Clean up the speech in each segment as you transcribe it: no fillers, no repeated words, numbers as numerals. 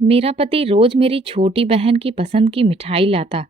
मेरा पति रोज मेरी छोटी बहन की पसंद की मिठाई लाता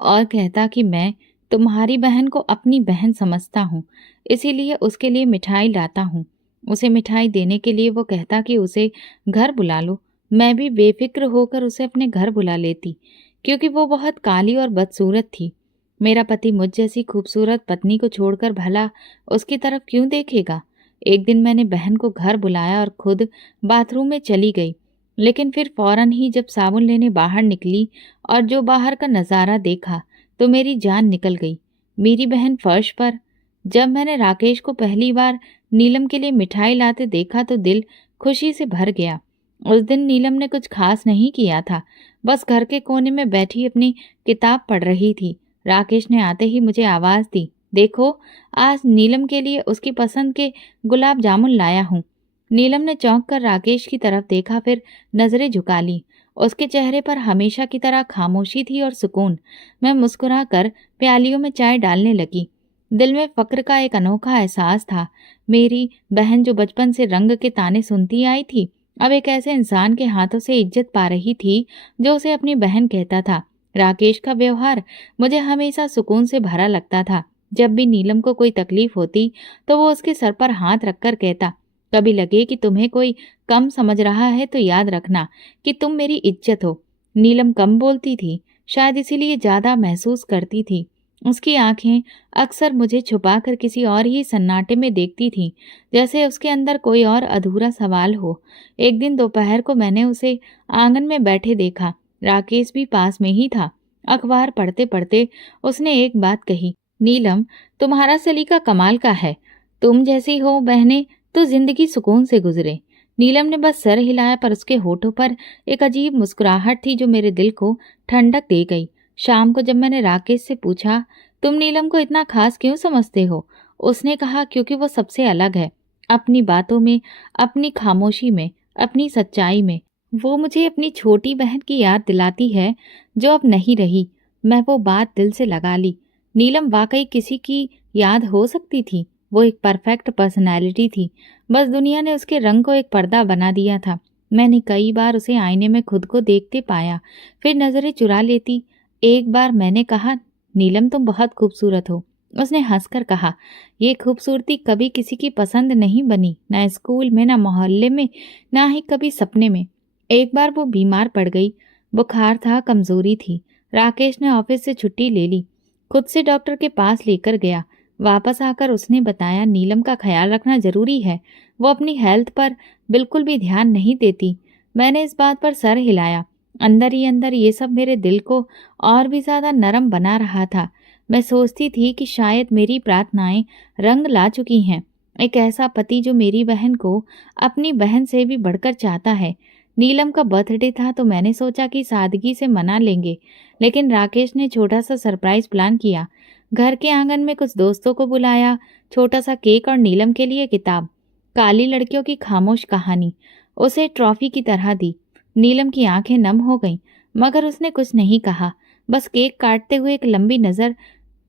और कहता कि मैं तुम्हारी बहन को अपनी बहन समझता हूँ, इसीलिए उसके लिए मिठाई लाता हूँ। उसे मिठाई देने के लिए वो कहता कि उसे घर बुला लो। मैं भी बेफिक्र होकर उसे अपने घर बुला लेती, क्योंकि वो बहुत काली और बदसूरत थी। मेरा पति मुझ जैसी खूबसूरत पत्नी को छोड़कर भला उसकी तरफ क्यों देखेगा। एक दिन मैंने बहन को घर बुलाया और खुद बाथरूम में चली गई, लेकिन फिर फौरन ही जब साबुन लेने बाहर निकली और जो बाहर का नज़ारा देखा तो मेरी जान निकल गई। मेरी बहन फर्श पर। जब मैंने राकेश को पहली बार नीलम के लिए मिठाई लाते देखा तो दिल खुशी से भर गया। उस दिन नीलम ने कुछ खास नहीं किया था, बस घर के कोने में बैठी अपनी किताब पढ़ रही थी। राकेश ने आते ही मुझे आवाज़ दी, देखो, आज नीलम के लिए उसकी पसंद के गुलाब जामुन लाया हूँ। नीलम ने चौंक कर राकेश की तरफ देखा, फिर नजरें झुका ली। उसके चेहरे पर हमेशा की तरह खामोशी थी और सुकून। मैं मुस्कुराकर प्यालियों में चाय डालने लगी। दिल में फक्र का एक अनोखा एहसास था। मेरी बहन जो बचपन से रंग के ताने सुनती आई थी, अब एक ऐसे इंसान के हाथों से इज्जत पा रही थी जो उसे अपनी बहन कहता था। राकेश का व्यवहार मुझे हमेशा सुकून से भरा लगता था। जब भी नीलम को कोई तकलीफ होती तो वो उसके सर पर हाथ रखकर कहता, कभी लगे कि तुम्हें कोई कम समझ रहा है तो याद रखना कि तुम मेरी इज्जत हो। नीलम कम बोलती थी, शायद इसीलिए ज्यादा महसूस करती थी। उसकी आंखें अक्सर मुझे छुपाकर किसी और ही सन्नाटे में देखती थीं, जैसे उसके अंदर कोई और अधूरा सवाल हो। एक दिन दोपहर को मैंने उसे आंगन में बैठे देखा। राकेश भी पास में ही था। अखबार पढ़ते पढ़ते उसने एक बात कही, नीलम, तुम्हारा सलीका कमाल का है। तुम जैसी हो बहनें तो जिंदगी सुकून से गुजरे। नीलम ने बस सर हिलाया, पर उसके होठों पर एक अजीब मुस्कुराहट थी जो मेरे दिल को ठंडक दे गई। शाम को जब मैंने राकेश से पूछा, तुम नीलम को इतना खास क्यों समझते हो, उसने कहा, क्योंकि वो सबसे अलग है। अपनी बातों में, अपनी खामोशी में, अपनी सच्चाई में। वो मुझे अपनी छोटी बहन की याद दिलाती है जो अब नहीं रही। मैं वो बात दिल से लगा ली। नीलम वाकई किसी की याद हो सकती थी। वो एक परफेक्ट पर्सनैलिटी थी, बस दुनिया ने उसके रंग को एक पर्दा बना दिया था। मैंने कई बार उसे आईने में खुद को देखते पाया, फिर नजरें चुरा लेती। एक बार मैंने कहा, नीलम, तुम बहुत खूबसूरत हो। उसने हंसकर कहा, ये खूबसूरती कभी किसी की पसंद नहीं बनी, ना स्कूल में, ना मोहल्ले में, ना ही कभी सपने में। एक बार वो बीमार पड़ गई। बुखार था, कमजोरी थी। राकेश ने ऑफिस से छुट्टी ले ली, खुद से डॉक्टर के पास लेकर गया। वापस आकर उसने बताया, नीलम का ख्याल रखना जरूरी है, वो अपनी हेल्थ पर बिल्कुल भी ध्यान नहीं देती। मैंने इस बात पर सर हिलाया। अंदर ही अंदर ये सब मेरे दिल को और भी ज्यादा नरम बना रहा था। मैं सोचती थी कि शायद मेरी प्रार्थनाएं रंग ला चुकी हैं। एक ऐसा पति जो मेरी बहन को अपनी बहन से भी बढ़कर चाहता है। नीलम का बर्थडे था तो मैंने सोचा कि सादगी से मना लेंगे, लेकिन राकेश ने छोटा सा सरप्राइज प्लान किया। घर के आंगन में कुछ दोस्तों को बुलाया, छोटा सा केक और नीलम के लिए किताब, काली लड़कियों की खामोश कहानी, उसे ट्रॉफी की तरह दी। नीलम की आंखें नम हो गईं, मगर उसने कुछ नहीं कहा, बस केक काटते हुए एक लंबी नजर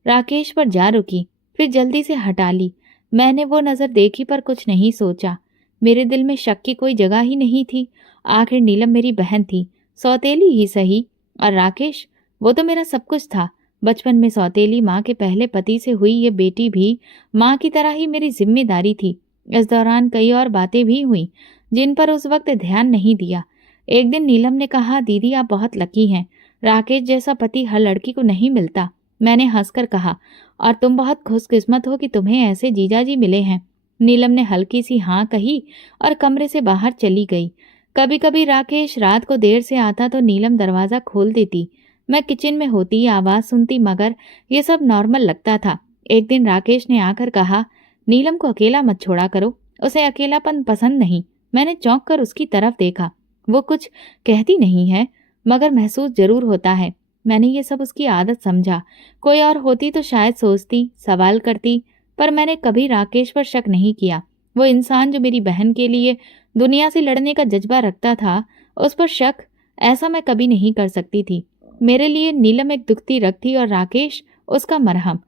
राकेश पर जा रुकी, फिर जल्दी से हटा ली। मैंने वो नजर देखी पर कुछ नहीं सोचा। मेरे दिल में शक की कोई जगह ही नहीं थी। आखिर नीलम मेरी बहन थी, सौतेली ही सही, और राकेश, वो तो मेरा सब कुछ था। बचपन में सौतेली माँ के पहले पति से हुई ये बेटी भी माँ की तरह ही मेरी जिम्मेदारी थी। इस दौरान कई और बातें भी हुई जिन पर उस वक्त ध्यान नहीं दिया। एक दिन नीलम ने कहा, दीदी, आप बहुत लकी हैं, राकेश जैसा पति हर लड़की को नहीं मिलता। मैंने हंसकर कहा, और तुम बहुत खुशकिस्मत हो कि तुम्हें ऐसे जीजाजी मिले हैं। नीलम ने हल्की सी हाँ कही और कमरे से बाहर चली गई। कभी कभी राकेश रात को देर से आता तो नीलम दरवाजा खोल देती। मैं किचन में होती, आवाज सुनती, मगर ये सब नॉर्मल लगता था। एक दिन राकेश ने आकर कहा, नीलम को अकेला मत छोड़ा करो, उसे अकेलापन पसंद नहीं। मैंने चौंक कर उसकी तरफ देखा। वो कुछ कहती नहीं है, मगर महसूस जरूर होता है। मैंने ये सब उसकी आदत समझा। कोई और होती तो शायद सोचती, सवाल करती, पर मैंने कभी राकेश पर शक नहीं किया। वो इंसान जो मेरी बहन के लिए दुनिया से लड़ने का जज्बा रखता था, उस पर शक, ऐसा मैं कभी नहीं कर सकती थी। मेरे लिए नीलम एक दुखती रग थी और राकेश उसका मरहम।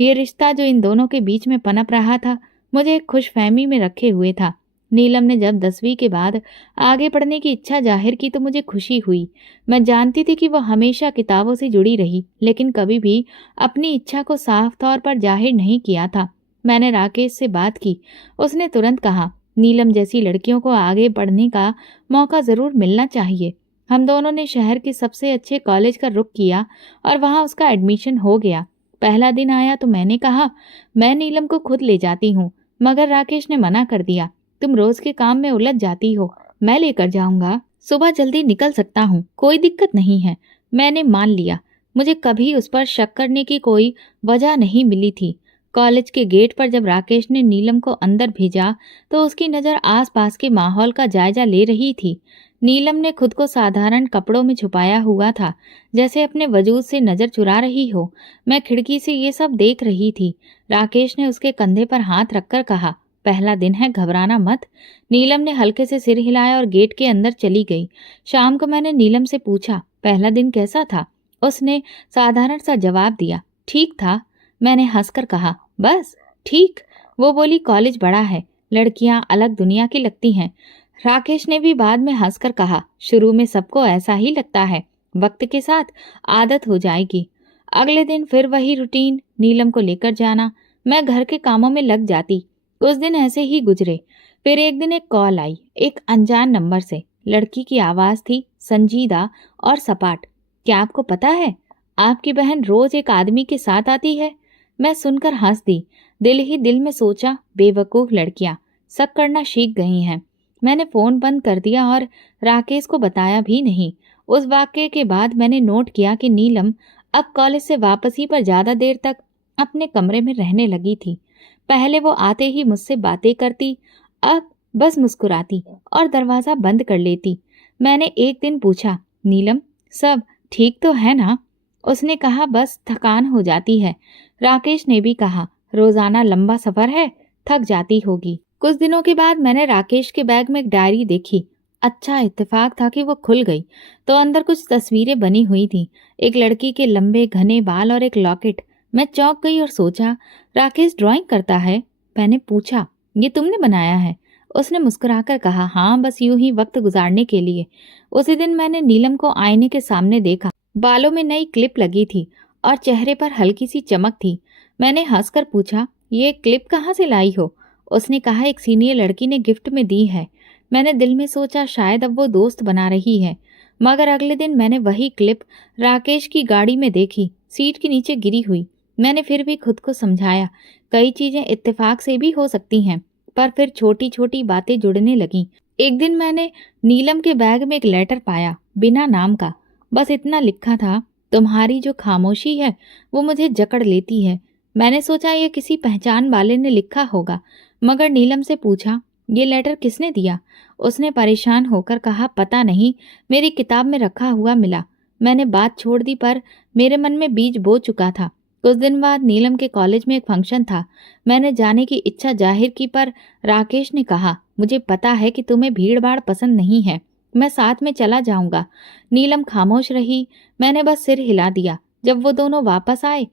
ये रिश्ता जो इन दोनों के बीच में पनप रहा था, मुझे एक खुशफहमी में रखे हुए था। नीलम ने जब 10वीं के बाद आगे पढ़ने की इच्छा जाहिर की तो मुझे खुशी हुई। मैं जानती थी कि वह हमेशा किताबों से जुड़ी रही, लेकिन कभी भी अपनी इच्छा को साफ तौर पर जाहिर नहीं किया था। मैंने राकेश से बात की। उसने तुरंत कहा, नीलम जैसी लड़कियों को आगे पढ़ने का मौका ज़रूर मिलना चाहिए। हम दोनों ने शहर के सबसे अच्छे कॉलेज का रुख किया और वहाँ उसका एडमिशन हो गया। पहला दिन आया तो मैंने कहा, मैं नीलम को खुद ले जाती हूँ, मगर राकेश ने मना कर दिया। तुम रोज के काम में उलझ जाती हो, मैं लेकर जाऊंगा। सुबह जल्दी निकल सकता हूँ, कोई दिक्कत नहीं है। मैंने मान लिया। मुझे कभी उस पर शक करने की कोई वजह नहीं मिली थी। कॉलेज के गेट पर जब राकेश ने नीलम को अंदर भेजा तो उसकी नज़र आसपास के माहौल का जायजा ले रही थी। नीलम ने खुद को साधारण कपड़ों में छुपाया हुआ था, जैसे अपने वजूद से नज़र चुरा रही हो। मैं खिड़की से ये सब देख रही थी। राकेश ने उसके कंधे पर हाथ रखकर कहा, पहला दिन है, घबराना मत। नीलम ने हल्के से सिर हिलाया और गेट के अंदर चली गई। शाम को मैंने नीलम से पूछा, पहला दिन कैसा था? उसने साधारण सा जवाब दिया, ठीक था। मैंने हंसकर कहा, बस ठीक? वो बोली, कॉलेज बड़ा है, लड़कियां अलग दुनिया की लगती हैं। राकेश ने भी बाद में हंसकर कहा, शुरू में सबको ऐसा ही लगता है, वक्त के साथ आदत हो जाएगी। अगले दिन फिर वही रूटीन, नीलम को लेकर जाना, मैं घर के कामों में लग जाती। कुछ दिन ऐसे ही गुजरे। फिर एक दिन एक कॉल आई, एक अनजान नंबर से। लड़की की आवाज़ थी, संजीदा और सपाट। क्या आपको पता है, आपकी बहन रोज एक आदमी के साथ आती है? मैं सुनकर हंस दी। दिल ही दिल में सोचा, बेवकूफ़ लड़कियां शक करना सीख गई हैं। मैंने फ़ोन बंद कर दिया और राकेश को बताया भी नहीं। उस वाक़ये के बाद मैंने नोट किया कि नीलम अब कॉलेज से वापसी पर ज़्यादा देर तक अपने कमरे में रहने लगी थी। पहले वो आते ही मुझसे बातें करती, अब बस मुस्कुराती और दरवाज़ा बंद कर लेती। मैंने एक दिन पूछा, नीलम सब ठीक तो है ना? उसने कहा, बस थकान हो जाती है। राकेश ने भी कहा, रोज़ाना लंबा सफ़र है, थक जाती होगी। कुछ दिनों के बाद मैंने राकेश के बैग में एक डायरी देखी। अच्छा इत्तेफाक था कि वो खुल गई तो अंदर कुछ तस्वीरें बनी हुई थी, एक लड़की के लंबे घने बाल और एक लॉकेट। मैं चौंक गई और सोचा, राकेश ड्राइंग करता है? मैंने पूछा, ये तुमने बनाया है? उसने मुस्कुराकर कहा, हाँ, बस यूं ही वक्त गुजारने के लिए। उसी दिन मैंने नीलम को आईने के सामने देखा। बालों में नई क्लिप लगी थी और चेहरे पर हल्की सी चमक थी। मैंने हंसकर पूछा, ये क्लिप कहाँ से लाई हो? उसने कहा, एक सीनियर लड़की ने गिफ्ट में दी है। मैंने दिल में सोचा, शायद अब वो दोस्त बना रही है। मगर अगले दिन मैंने वही क्लिप राकेश की गाड़ी में देखी, सीट के नीचे गिरी हुई। मैंने फिर भी खुद को समझाया, कई चीजें इत्तेफाक से भी हो सकती हैं। पर फिर छोटी छोटी बातें जुड़ने लगीं। एक दिन मैंने नीलम के बैग में एक लेटर पाया, बिना नाम का। बस इतना लिखा था, तुम्हारी जो खामोशी है वो मुझे जकड़ लेती है। मैंने सोचा ये किसी पहचान वाले ने लिखा होगा, मगर नीलम से पूछा, ये लेटर किसने दिया? उसने परेशान होकर कहा, पता नहीं, मेरी किताब में रखा हुआ मिला। मैंने बात छोड़ दी, पर मेरे मन में बीज बो चुका था। कुछ दिन बाद नीलम के कॉलेज में एक फंक्शन था। मैंने जाने की इच्छा जाहिर की, पर राकेश ने कहा, मुझे पता है कि तुम्हें भीड़ भाड़ पसंद नहीं है, मैं साथ में चला जाऊंगा। नीलम खामोश रही। मैंने बस सिर हिला दिया। जब वो दोनों वापस आए,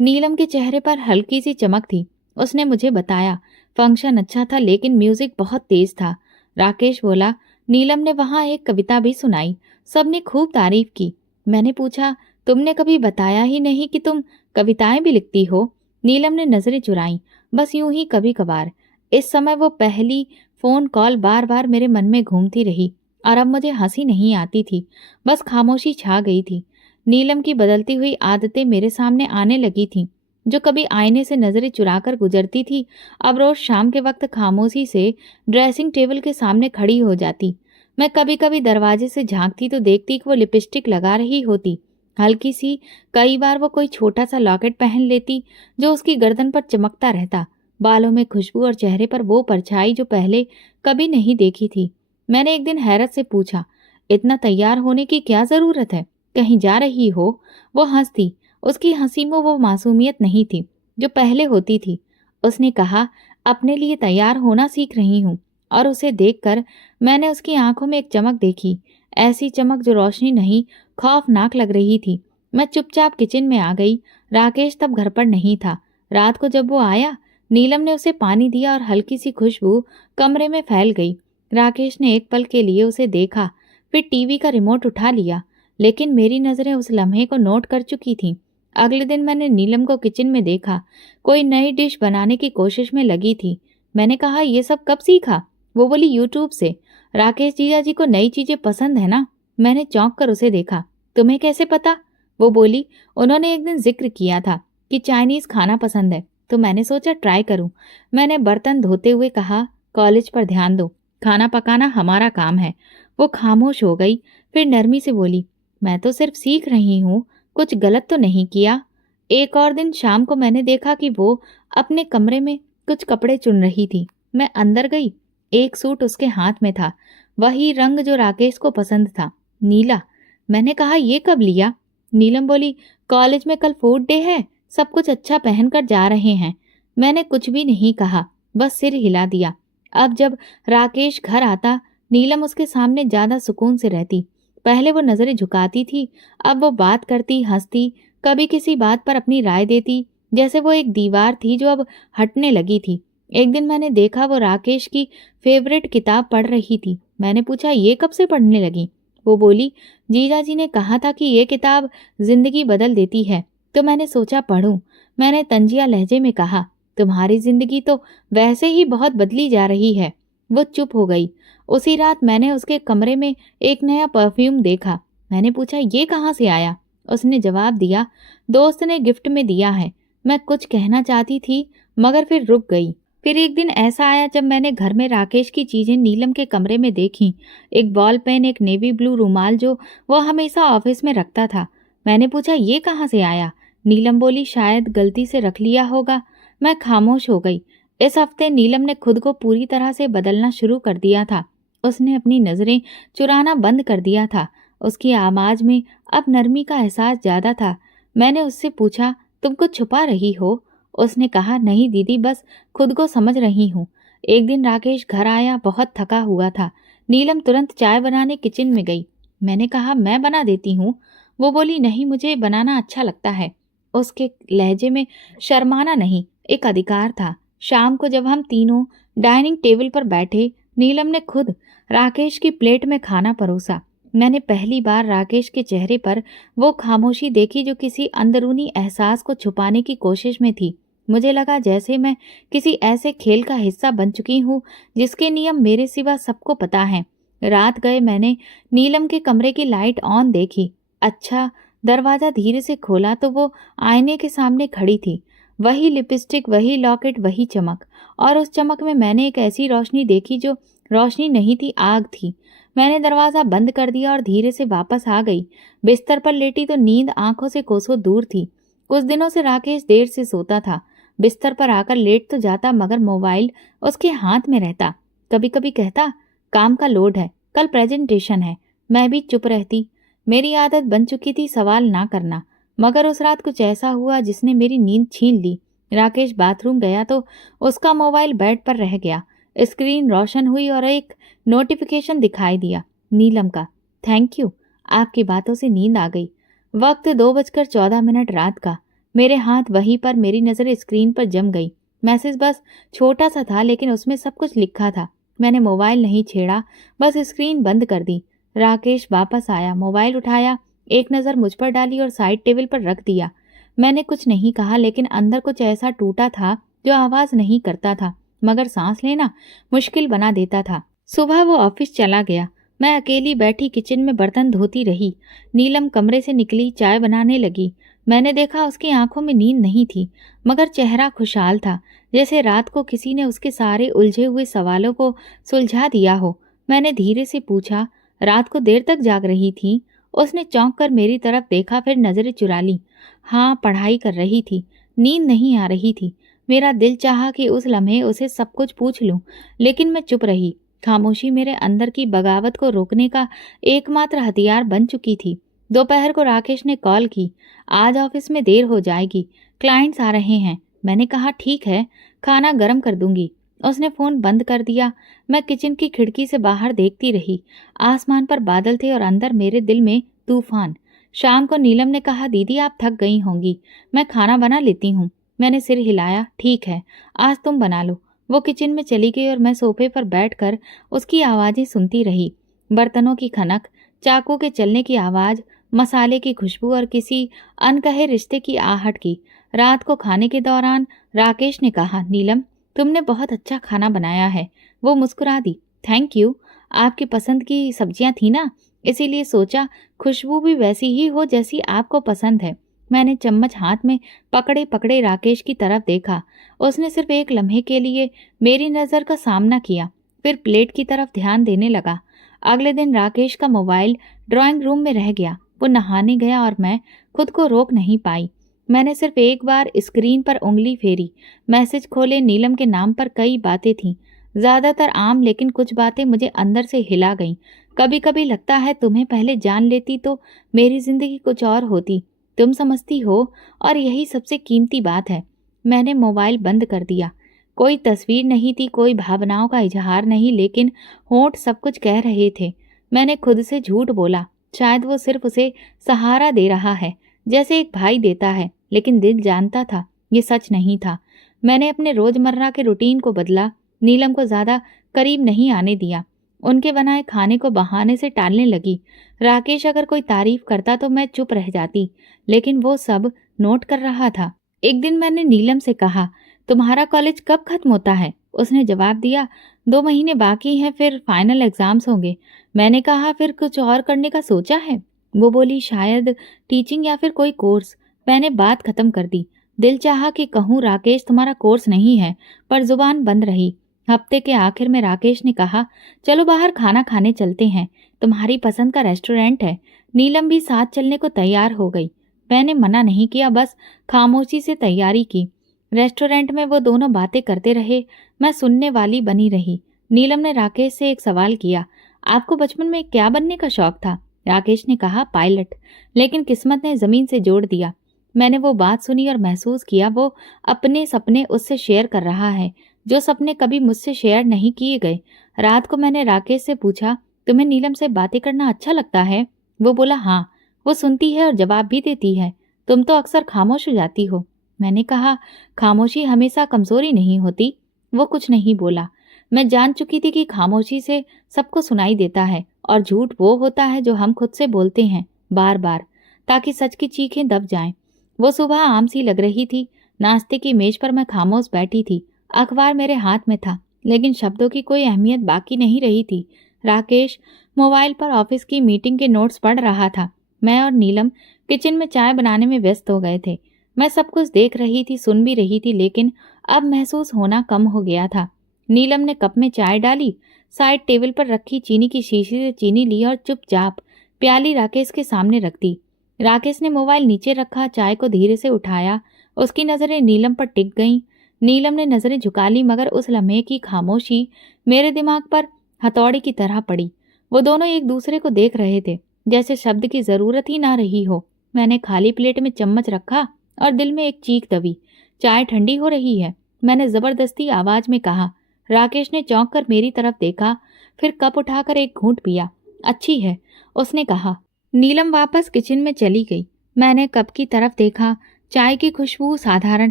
नीलम के चेहरे पर हल्की सी चमक थी। उसने मुझे बताया, फंक्शन अच्छा था लेकिन म्यूजिक बहुत तेज था। राकेश बोला, नीलम ने वहाँ एक कविता भी सुनाई, सबने खूब तारीफ की। मैंने पूछा, तुमने कभी बताया ही नहीं कि तुम कविताएं भी लिखती हो? नीलम ने नजरें चुराई, बस यूं ही कभी कभार। इस समय वो पहली फोन कॉल बार बार मेरे मन में घूमती रही और अब मुझे हंसी नहीं आती थी, बस खामोशी छा गई थी। नीलम की बदलती हुई आदतें मेरे सामने आने लगी थीं। जो कभी आईने से नजरें चुराकर गुजरती थी, अब रोज शाम के वक्त खामोशी से ड्रेसिंग टेबल के सामने खड़ी हो जाती। मैं कभी कभी दरवाजे से झांकती तो देखती कि वो लिपस्टिक लगा रही होती, हल्की सी। कई बार वो कोई छोटा सा लॉकेट पहन लेती जो उसकी गर्दन पर चमकता रहता। बालों में खुशबू और चेहरे पर वो परछाई जो पहले कभी नहीं देखी थी। मैंने एक दिन हैरत से पूछा, इतना तैयार होने की क्या जरूरत है, कहीं जा रही हो? वो हंसती। उसकी हंसी में वो मासूमियत नहीं थी जो पहले होती थी। उसने कहा, अपने लिए तैयार होना सीख रही हूँ। और उसे देखकर मैंने उसकी आंखों में एक चमक देखी, ऐसी चमक जो रोशनी नहीं, खौफनाक लग रही थी। मैं चुपचाप किचन में आ गई। राकेश तब घर पर नहीं था। रात को जब वो आया नीलम ने उसे पानी दिया और हल्की सी खुशबू कमरे में फैल गई। राकेश ने एक पल के लिए उसे देखा, फिर टीवी का रिमोट उठा लिया, लेकिन मेरी नजरें उस लम्हे को नोट कर चुकी थीं। अगले दिन मैंने नीलम को किचन में देखा, कोई नई डिश बनाने की कोशिश में लगी थी। मैंने कहा, ये सब कब सीखा? वो बोली, यूट्यूब से। राकेश जीजा जी को नई चीजें पसंद है ना? मैंने चौंक कर उसे देखा। तुम्हें कैसे पता? वो बोली, उन्होंने एक दिन जिक्र किया था कि चाइनीज खाना पसंद है, तो मैंने सोचा ट्राई करूं। मैंने बर्तन धोते हुए कहा, कॉलेज पर ध्यान दो, खाना पकाना हमारा काम है। वो खामोश हो गई, फिर नरमी से बोली, मैं तो सिर्फ सीख रही हूँ, कुछ गलत तो नहीं किया। एक और दिन शाम को मैंने देखा कि वो अपने कमरे में कुछ कपड़े चुन रही थी। मैं अंदर गई। एक सूट उसके हाथ में था, वही रंग जो राकेश को पसंद था, नीला। मैंने कहा, ये कब लिया? नीलम बोली, कॉलेज में कल फूड डे है, सब कुछ अच्छा पहनकर जा रहे हैं। मैंने कुछ भी नहीं कहा, बस सिर हिला दिया। अब जब राकेश घर आता, नीलम उसके सामने ज्यादा सुकून से रहती। पहले वो नजरें झुकाती थी, अब वो बात करती, हंसती, कभी किसी बात पर अपनी राय देती, जैसे वो एक दीवार थी जो अब हटने लगी थी। एक दिन मैंने देखा वो राकेश की फेवरेट किताब पढ़ रही थी। मैंने पूछा, ये कब से पढ़ने लगी? वो बोली, जीजा जी ने कहा था कि ये किताब जिंदगी बदल देती है, तो मैंने सोचा पढ़ूं। मैंने तंजिया लहजे में कहा, तुम्हारी जिंदगी तो वैसे ही बहुत बदली जा रही है। वो चुप हो गई। उसी रात मैंने उसके कमरे में एक नया परफ्यूम देखा। मैंने पूछा, ये कहाँ से आया? उसने जवाब दिया, दोस्त ने गिफ्ट में दिया है। मैं कुछ कहना चाहती थी, मगर फिर रुक गई। फिर एक दिन ऐसा आया जब मैंने घर में राकेश की चीजें नीलम के कमरे में देखी। एक बॉल पेन, एक नेवी ब्लू रुमाल जो वो हमेशा ऑफिस में रखता था। मैंने पूछा, ये कहाँ से आया? नीलम बोली, शायद गलती से रख लिया होगा। मैं खामोश हो गई। इस हफ्ते नीलम ने खुद को पूरी तरह से बदलना शुरू कर दिया था। उसने अपनी नजरें चुराना बंद कर दिया था। उसकी आवाज में अब नरमी का एहसास ज्यादा था। मैंने उससे पूछा, तुम कुछ छुपा रही हो? उसने कहा, नहीं दीदी, बस खुद को समझ रही हूँ। एक दिन राकेश घर आया, बहुत थका हुआ था। नीलम तुरंत चाय बनाने किचन में गई। मैंने कहा, मैं बना देती हूँ। वो बोली, नहीं, मुझे बनाना अच्छा लगता है। उसके लहजे में शर्माना नहीं, एक अधिकार था। शाम को जब हम तीनों डाइनिंग टेबल पर बैठे, नीलम ने खुद राकेश की प्लेट में खाना परोसा। मैंने पहली बार राकेश के चेहरे पर वो खामोशी देखी जो किसी अंदरूनी एहसास को छुपाने की कोशिश में थी। मुझे लगा जैसे मैं किसी ऐसे खेल का हिस्सा बन चुकी हूँ जिसके नियम मेरे सिवा सबको पता है। रात गए मैंने नीलम के कमरे की लाइट ऑन देखी। अच्छा, दरवाजा धीरे से खोला तो वो आईने के सामने खड़ी थी। वही लिपस्टिक, वही लॉकेट, वही चमक। और उस चमक में मैंने एक ऐसी रोशनी देखी जो रोशनी नहीं थी, आग थी। मैंने दरवाजा बंद कर दिया और धीरे से वापस आ गई। बिस्तर पर लेटी तो नींद आंखों से कोसों दूर थी। कुछ दिनों से राकेश देर से सोता था। बिस्तर पर आकर लेट तो जाता, मगर मोबाइल उसके हाथ में रहता। कभी कभी कहता, काम का लोड है, कल प्रेजेंटेशन है। मैं भी चुप रहती। मेरी आदत बन चुकी थी सवाल ना करना। मगर उस रात कुछ ऐसा हुआ जिसने मेरी नींद छीन ली। राकेश बाथरूम गया तो उसका मोबाइल बेड पर रह गया। स्क्रीन रोशन हुई और एक नोटिफिकेशन दिखाई दिया, नीलम का। थैंक यू, आपकी बातों से नींद आ गई। वक्त 2:14 रात का। मेरे हाथ वहीं पर, मेरी नज़र स्क्रीन पर जम गई। मैसेज बस छोटा सा था, लेकिन उसमें सब कुछ लिखा था। मैंने मोबाइल नहीं छेड़ा, बस स्क्रीन बंद कर दी। राकेश वापस आया, मोबाइल उठाया, एक नज़र मुझ पर डाली और साइड टेबल पर रख दिया। मैंने कुछ नहीं कहा, लेकिन अंदर कुछ ऐसा टूटा था जो आवाज़ नहीं करता था, मगर सांस लेना मुश्किल बना देता था। सुबह वो ऑफिस चला गया। मैं अकेली बैठी किचन में बर्तन धोती रही। नीलम कमरे से निकली, चाय बनाने लगी। मैंने देखा उसकी आंखों में नींद नहीं थी, मगर चेहरा खुशहाल था, जैसे रात को किसी ने उसके सारे उलझे हुए सवालों को सुलझा दिया हो। मैंने धीरे से पूछा, रात को देर तक जाग रही थी? उसने चौंक कर मेरी तरफ देखा, फिर नजरें चुरा ली। हाँ, पढ़ाई कर रही थी, नींद नहीं आ रही थी। मेरा दिल चाहा कि उस लम्हे उसे सब कुछ पूछ लूं, लेकिन मैं चुप रही। खामोशी मेरे अंदर की बगावत को रोकने का एकमात्र हथियार बन चुकी थी। दोपहर को राकेश ने कॉल की, आज ऑफिस में देर हो जाएगी, क्लाइंट्स आ रहे हैं। मैंने कहा, ठीक है, खाना गर्म कर दूंगी। उसने फोन बंद कर दिया। मैं किचन की खिड़की से बाहर देखती रही। आसमान पर बादल थे और अंदर मेरे दिल में तूफान। शाम को नीलम ने कहा, दीदी आप थक गई होंगी, मैं खाना बना लेती हूँ। मैंने सिर हिलाया। ठीक है, आज तुम बना लो। वो किचन में चली गई और मैं सोफे पर बैठकर उसकी आवाज़ें सुनती रही। बर्तनों की खनक, चाकू के चलने की आवाज़, मसाले की खुशबू और किसी अनकहे रिश्ते की आहट की। रात को खाने के दौरान राकेश ने कहा, नीलम, तुमने बहुत अच्छा खाना बनाया है। वो मुस्कुरा दी। Thank you. आपकी पसंद की सब्जियां थी ना, इसीलिए सोचा खुशबू भी वैसी ही हो जैसी आपको पसंद है। मैंने चम्मच हाथ में पकड़े पकड़े राकेश की तरफ देखा। उसने सिर्फ एक लम्हे के लिए मेरी नज़र का सामना किया, फिर प्लेट की तरफ ध्यान देने लगा। अगले दिन राकेश का मोबाइल ड्राइंग रूम में रह गया। वो नहाने गया और मैं खुद को रोक नहीं पाई। मैंने सिर्फ एक बार स्क्रीन पर उंगली फेरी। मैसेज खोले। नीलम के नाम पर कई बातें थीं, ज़्यादातर आम, लेकिन कुछ बातें मुझे अंदर से हिला गईं। कभी कभी लगता है तुम्हें पहले जान लेती तो मेरी जिंदगी कुछ और होती। तुम समझती हो, और यही सबसे कीमती बात है। मैंने मोबाइल बंद कर दिया। कोई तस्वीर नहीं थी, कोई भावनाओं का इजहार नहीं, लेकिन होंठ सब कुछ कह रहे थे। मैंने खुद से झूठ बोला। शायद वो सिर्फ उसे सहारा दे रहा है, जैसे एक भाई देता है, लेकिन दिल जानता था ये सच नहीं था। मैंने अपने रोजमर्रा के रूटीन को बदला। नीलम को ज्यादा करीब नहीं आने दिया। उनके बनाए खाने को बहाने से टालने लगी। राकेश अगर कोई तारीफ करता तो मैं चुप रह जाती, लेकिन वो सब नोट कर रहा था। एक दिन मैंने नीलम से कहा, तुम्हारा कॉलेज कब खत्म होता है? उसने जवाब दिया, 2 महीने बाकी हैं, फिर फाइनल एग्जाम्स होंगे। मैंने कहा, फिर कुछ और करने का सोचा है? वो बोली, शायद टीचिंग या फिर कोई कोर्स। मैंने बात खत्म कर दी। दिल चाहा कि कहूँ राकेश तुम्हारा कोर्स नहीं है, पर जुबान बंद रही। हफ्ते के आखिर में राकेश ने कहा, चलो बाहर खाना खाने चलते हैं, तुम्हारी पसंद का रेस्टोरेंट है। नीलम भी साथ चलने को तैयार हो गई। मैंने मना नहीं किया, बस खामोशी से तैयारी की। रेस्टोरेंट में वो दोनों बातें करते रहे। मैं सुनने वाली बनी रही। नीलम ने राकेश से एक सवाल किया, आपको बचपन में क्या बनने का शौक था? राकेश ने कहा, पायलट, लेकिन किस्मत ने जमीन से जोड़ दिया। मैंने वो बात सुनी और महसूस किया वो अपने सपने उससे शेयर कर रहा है, जो सपने कभी मुझसे शेयर नहीं किए गए। रात को मैंने राकेश से पूछा, तुम्हें नीलम से बातें करना अच्छा लगता है? वो बोला, हाँ। वो सुनती है और जवाब भी देती है। तुम तो अक्सर खामोश हो जाती हो। मैंने कहा, खामोशी हमेशा कमजोरी नहीं होती। वो कुछ नहीं बोला। मैं जान चुकी थी कि खामोशी से सबको सुनाई देता है, और झूठ वो होता है जो हम खुद से बोलते हैं बार बार, ताकि सच की चीखें दब जाएं। वो सुबह आम सी लग रही थी। नाश्ते की मेज पर मैं खामोश बैठी थी। अखबार मेरे हाथ में था, लेकिन शब्दों की कोई अहमियत बाकी नहीं रही थी। राकेश मोबाइल पर ऑफिस की मीटिंग के नोट्स पढ़ रहा था। मैं और नीलम किचन में चाय बनाने में व्यस्त हो गए थे। मैं सब कुछ देख रही थी, सुन भी रही थी, लेकिन अब महसूस होना कम हो गया था। नीलम ने कप में चाय डाली, साइड टेबल पर रखी चीनी की शीशी से चीनी ली और चुपचाप प्याली राकेश के सामने रख दी। राकेश ने मोबाइल नीचे रखा, चाय को धीरे से उठाया। उसकी नजरें नीलम पर टिक गईं। नीलम ने नजरें झुका ली, मगर उस लम्हे की खामोशी मेरे दिमाग पर हथौड़े की तरह पड़ी। वो दोनों एक दूसरे को देख रहे थे, जैसे शब्द की जरूरत ही ना रही हो। मैंने खाली प्लेट में चम्मच रखा और दिल में एक चीख दबी, चाय ठंडी हो रही है। मैंने जबरदस्ती आवाज में कहा। राकेश ने चौंक कर मेरी तरफ देखा, फिर कप उठाकर एक घूंट पिया। अच्छी है, उसने कहा। नीलम वापस किचन में चली गई। मैंने कप की तरफ देखा। चाय की खुशबू साधारण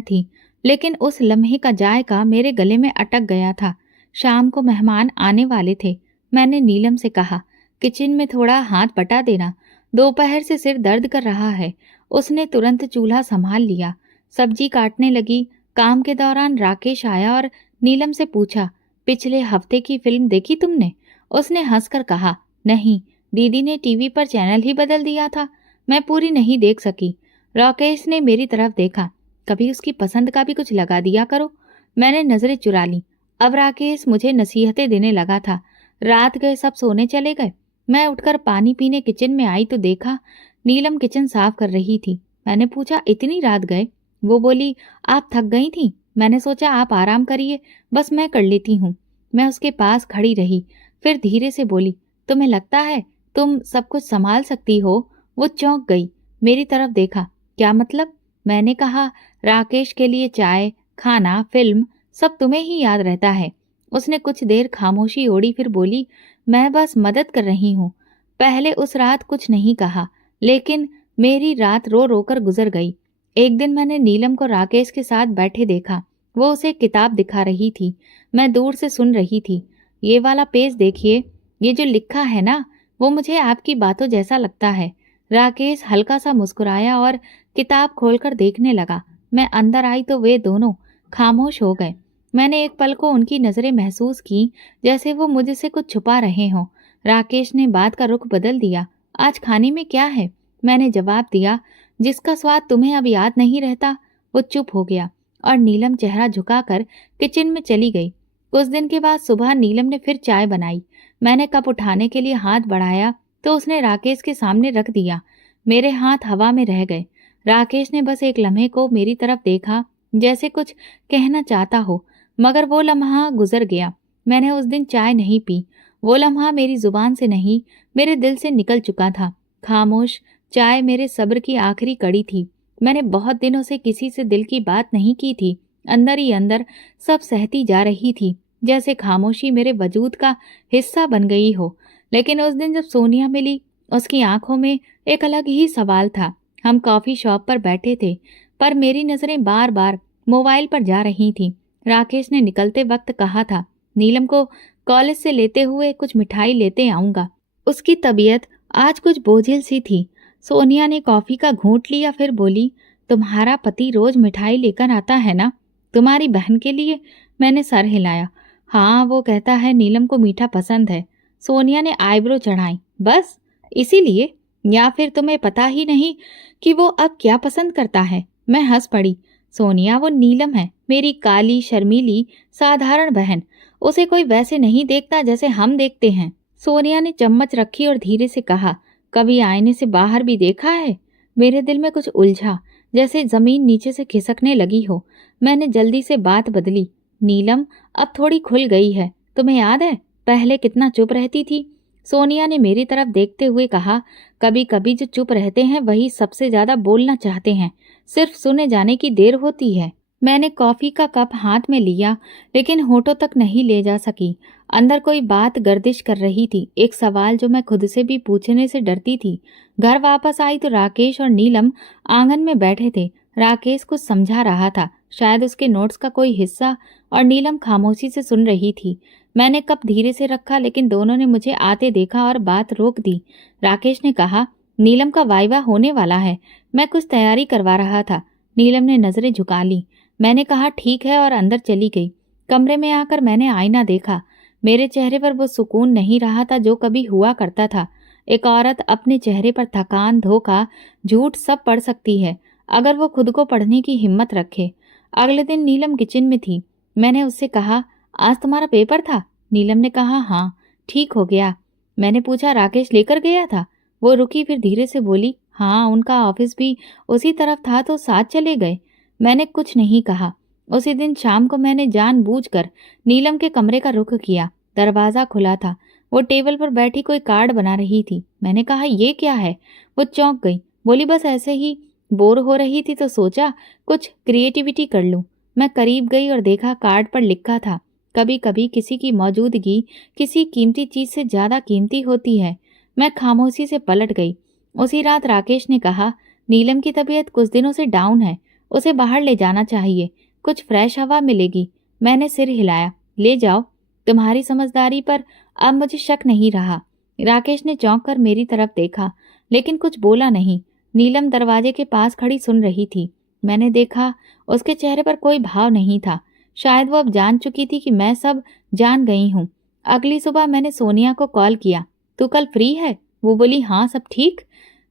थी, लेकिन उस लम्हे का जायका मेरे गले में अटक गया था। शाम को मेहमान आने वाले थे। मैंने नीलम से कहा, किचन में थोड़ा हाथ बटा देना, दोपहर से सिर दर्द कर रहा है। उसने तुरंत चूल्हा संभाल लिया, सब्जी काटने लगी। काम के दौरान राकेश आया और नीलम से पूछा, पिछले हफ्ते की फिल्म देखी तुमने? उसने हंसकर कहा, नहीं, दीदी ने टीवी पर चैनल ही बदल दिया था, मैं पूरी नहीं देख सकी। राकेश ने मेरी तरफ देखा, कभी उसकी पसंद का भी कुछ लगा दिया करो। मैंने नजरें चुरा ली। अब राकेश मुझे नसीहतें देने लगा था। रात गए, सब सोने चले गए। मैं उठकर पानी पीने किचन में आई तो देखा नीलम किचन साफ कर रही थी। मैंने पूछा, इतनी रात गए? वो बोली, आप थक गई थी, मैंने सोचा आप आराम करिए, बस मैं कर लेती हूँ। मैं उसके पास खड़ी रही, फिर धीरे से बोली, तुम्हें लगता है तुम सब कुछ संभाल सकती हो? वो चौंक गई, मेरी तरफ देखा। क्या मतलब? मैंने कहा, राकेश के लिए चाय, खाना, फिल्म सब तुम्हें ही याद रहता है। उसने कुछ देर खामोशी ओढ़ी, फिर बोली, मैं बस मदद कर रही हूँ। पहले उस रात कुछ नहीं कहा, लेकिन मेरी रात रो रो कर गुजर गई। एक दिन मैंने नीलम को राकेश के साथ बैठे देखा। वो उसे किताब दिखा रही थी। मैं दूर से सुन रही थी। ये वाला पेज देखिए, ये जो लिखा है ना, वो मुझे आपकी बातों जैसा लगता है। राकेश हल्का सा मुस्कुराया और किताब खोलकर देखने लगा। मैं अंदर आई तो वे दोनों खामोश हो गए। मैंने एक पल को उनकी नजरें महसूस की, जैसे वो मुझसे कुछ छुपा रहे हों। राकेश ने बात का रुख बदल दिया। आज खाने में क्या है? मैंने जवाब दिया, जिसका स्वाद तुम्हें अब याद नहीं रहता। वो चुप हो गया और नीलम चेहरा झुकाकर किचन में चली गई। कुछ दिन के बाद सुबह नीलम ने फिर चाय बनाई। मैंने कप उठाने के लिए हाथ बढ़ाया तो उसने राकेश के सामने रख दिया। मेरे हाथ हवा में रह गए। राकेश ने बस एक लम्हे को मेरी तरफ देखा, जैसे कुछ कहना चाहता हो, मगर वो लम्हा गुजर गया। मैंने उस दिन चाय नहीं पी। वो लम्हा मेरी जुबान से नहीं, मेरे दिल से निकल चुका था। खामोश चाय मेरे सब्र की आखिरी कड़ी थी। मैंने बहुत दिनों से किसी से दिल की बात नहीं की थी। अंदर ही अंदर सब सहती जा रही थी, जैसे खामोशी मेरे वजूद का हिस्सा बन गई हो। लेकिन उस दिन जब सोनिया मिली, उसकी आंखों में एक अलग ही सवाल था। हम कॉफी शॉप पर बैठे थे, पर मेरी नजरें बार बार मोबाइल पर जा रही थीं। राकेश ने निकलते वक्त कहा था, नीलम को कॉलेज से लेते हुए कुछ मिठाई लेते आऊंगा। उसकी तबीयत आज कुछ बोझिल सी थी। सोनिया ने कॉफी का घूंट लिया, फिर बोली, तुम्हारा पति रोज मिठाई लेकर आता है ना? तुम्हारी बहन के लिए? मैंने सर हिलाया। हाँ, वो कहता है नीलम को मीठा पसंद है। सोनिया ने आईब्रो चढ़ाई। बस इसीलिए? या फिर तुम्हें पता ही नहीं कि वो अब क्या पसंद करता है? मैं हंस पड़ी। सोनिया, वो नीलम है, मेरी काली शर्मीली साधारण बहन। उसे कोई वैसे नहीं देखता जैसे हम देखते हैं। सोनिया ने चम्मच रखी और धीरे से कहा, कभी आईने से बाहर भी देखा है? मेरे दिल में कुछ उलझा, जैसे जमीन नीचे से खिसकने लगी हो। मैंने जल्दी से बात बदली। नीलम अब थोड़ी खुल गई है। तुम्हें याद है पहले कितना चुप रहती थी? सोनिया ने मेरी तरफ देखते हुए कहा, कभी कभी जो चुप रहते हैं वही सबसे ज्यादा बोलना चाहते हैं। सिर्फ सुने जाने की देर होती है। मैंने कॉफी का कप हाथ में लिया, लेकिन होठों तक नहीं ले जा सकी। अंदर कोई बात गर्दिश कर रही थी, एक सवाल जो मैं खुद से भी पूछने से डरती थी। घर वापस आई तो राकेश और नीलम आंगन में बैठे थे। राकेश कुछ समझा रहा था, शायद उसके नोट्स का कोई हिस्सा, और नीलम खामोशी से सुन रही थी। मैंने कप धीरे से रखा, लेकिन दोनों ने मुझे आते देखा और बात रोक दी। राकेश ने कहा, नीलम का वाइवा होने वाला है, मैं कुछ तैयारी करवा रहा था। नीलम ने नजरें झुका ली। मैंने कहा ठीक है और अंदर चली गई। कमरे में आकर मैंने आईना देखा। मेरे चेहरे पर वो सुकून नहीं रहा था जो कभी हुआ करता था। एक औरत अपने चेहरे पर थकान, धोखा, झूठ सब पढ़ सकती है, अगर वो खुद को पढ़ने की हिम्मत रखे। अगले दिन नीलम किचन में थी। मैंने उससे कहा, आज तुम्हारा पेपर था? नीलम ने कहा, हाँ। ठीक हो गया? मैंने पूछा, राकेश लेकर गया था? वो रुकी, फिर धीरे से बोली, हाँ, उनका ऑफिस भी उसी तरफ था तो साथ चले गए। मैंने कुछ नहीं कहा। उसी दिन शाम को मैंने जानबूझकर नीलम के कमरे का रुख किया। दरवाजा खुला था। वो टेबल पर बैठी कोई कार्ड बना रही थी। मैंने कहा, ये क्या है? वो चौंक गई। बोली, बस ऐसे ही बोर हो रही थी तो सोचा कुछ क्रिएटिविटी कर लूं। मैं करीब गई और देखा कार्ड पर लिखा था, कभी कभी किसी की मौजूदगी किसी कीमती चीज से ज्यादा कीमती होती है। मैं खामोशी से पलट गई। उसी रात राकेश ने कहा, नीलम की तबीयत कुछ दिनों से डाउन है, उसे बाहर ले जाना चाहिए, कुछ फ्रेश हवा मिलेगी। मैंने सिर हिलाया। ले जाओ, तुम्हारी समझदारी पर अब मुझे शक नहीं रहा। राकेश ने चौंक कर मेरी तरफ देखा, लेकिन कुछ बोला नहीं। नीलम दरवाजे के पास खड़ी सुन रही थी। मैंने देखा उसके चेहरे पर कोई भाव नहीं था। शायद वो अब जान चुकी थी कि मैं सब जान गई हूँ। अगली सुबह मैंने सोनिया को कॉल किया। तू कल फ्री है? वो बोली, हाँ, सब ठीक।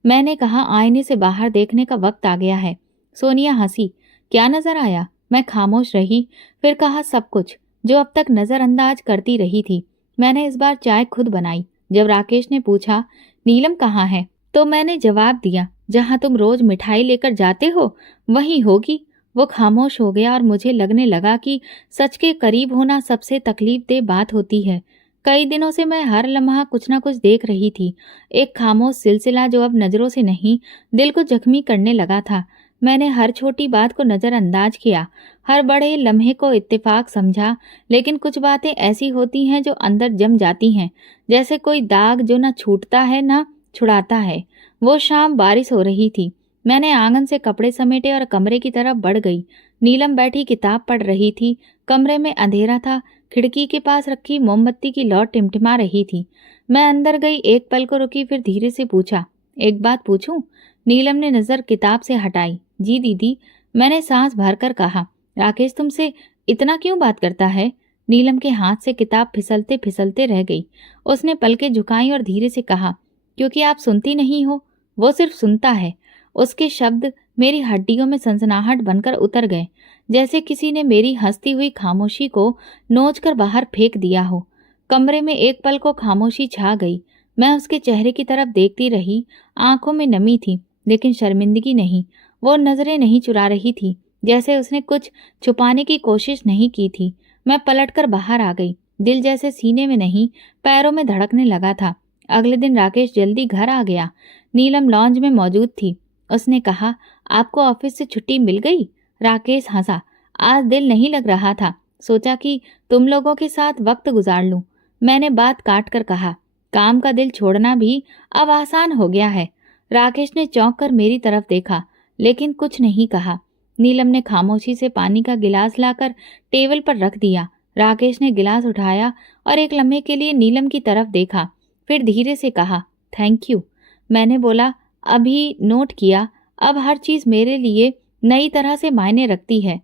मैंने कहा, आईने से बाहर देखने का वक्त आ गया है। सोनिया हंसी। क्या नजर आया? मैं खामोश रही। फिर कहा, सब कुछ, जो अब तक नजरअंदाज करती रही थी। मैंने इस बार चाय खुद बनाई। जब राकेश ने पूछा, नीलम कहाँ है, तो मैंने जवाब दिया, जहाँ तुम रोज मिठाई लेकर जाते हो वहीं होगी। वो खामोश हो गया और मुझे लगने लगा कि सच के करीब होना सबसे तकलीफदेह बात होती है। कई दिनों से मैं हर लम्हा कुछ न कुछ देख रही थी, एक खामोश सिलसिला जो अब नजरों से नहीं, दिल को जख्मी करने लगा था। मैंने हर छोटी बात को नजरअंदाज किया, हर बड़े लम्हे को इत्तेफाक समझा, लेकिन कुछ बातें ऐसी होती हैं जो अंदर जम जाती हैं, जैसे कोई दाग जो न छूटता है न छुड़ाता है। वो शाम बारिश हो रही थी। मैंने आंगन से कपड़े समेटे और कमरे की तरफ बढ़ गई। नीलम बैठी किताब पढ़ रही थी। कमरे में अंधेरा था। खिड़की के पास रखी मोमबत्ती की लौ टिमटिमा रही थी। मैं अंदर गई, एक पल को रुकी, फिर धीरे से पूछा, एक बात पूछूं? नीलम ने नजर किताब से हटाई। जी दीदी, मैंने सांस भरकर कहा। राकेश तुमसे इतना क्यों बात करता है? नीलम के हाथ से किताब फिसलते फिसलते रह गई। उसने पलकें झुकाई और धीरे से कहा, क्योंकि आप सुनती नहीं हो। वो सिर्फ सुनता है। उसके शब्द मेरी हड्डियों में सनसनाहट बनकर उतर गए, जैसे किसी ने मेरी हंसती हुई खामोशी को नोचकर बाहर फेंक दिया हो। कमरे में एक पल को खामोशी छा गई। मैं उसके चेहरे की तरफ देखती रही। आंखों में नमी थी, लेकिन शर्मिंदगी नहीं। वो नजरें नहीं चुरा रही थी, जैसे उसने कुछ छुपाने की कोशिश नहीं की थी। मैं पलटकर बाहर आ गई। दिल जैसे सीने में नहीं, पैरों में धड़कने लगा था। अगले दिन राकेश जल्दी घर आ गया। नीलम लॉन्ज में मौजूद थी। उसने कहा, आपको ऑफिस से छुट्टी मिल गई? राकेश हंसा। आज दिल नहीं लग रहा था। सोचा कि तुम लोगों के साथ वक्त गुजार लूं। मैंने बात काट कर कहा, काम का दिल छोड़ना भी अब आसान हो गया है। राकेश ने चौंक कर मेरी तरफ देखा, लेकिन कुछ नहीं कहा। नीलम ने खामोशी से पानी का गिलास लाकर टेबल पर रख दिया। राकेश ने गिलास उठाया और एक लम्हे के लिए नीलम की तरफ देखा, फिर धीरे से कहा, थैंक यू। मैंने बोला, अभी नोट किया। अब हर चीज मेरे लिए नई तरह से मायने रखती है।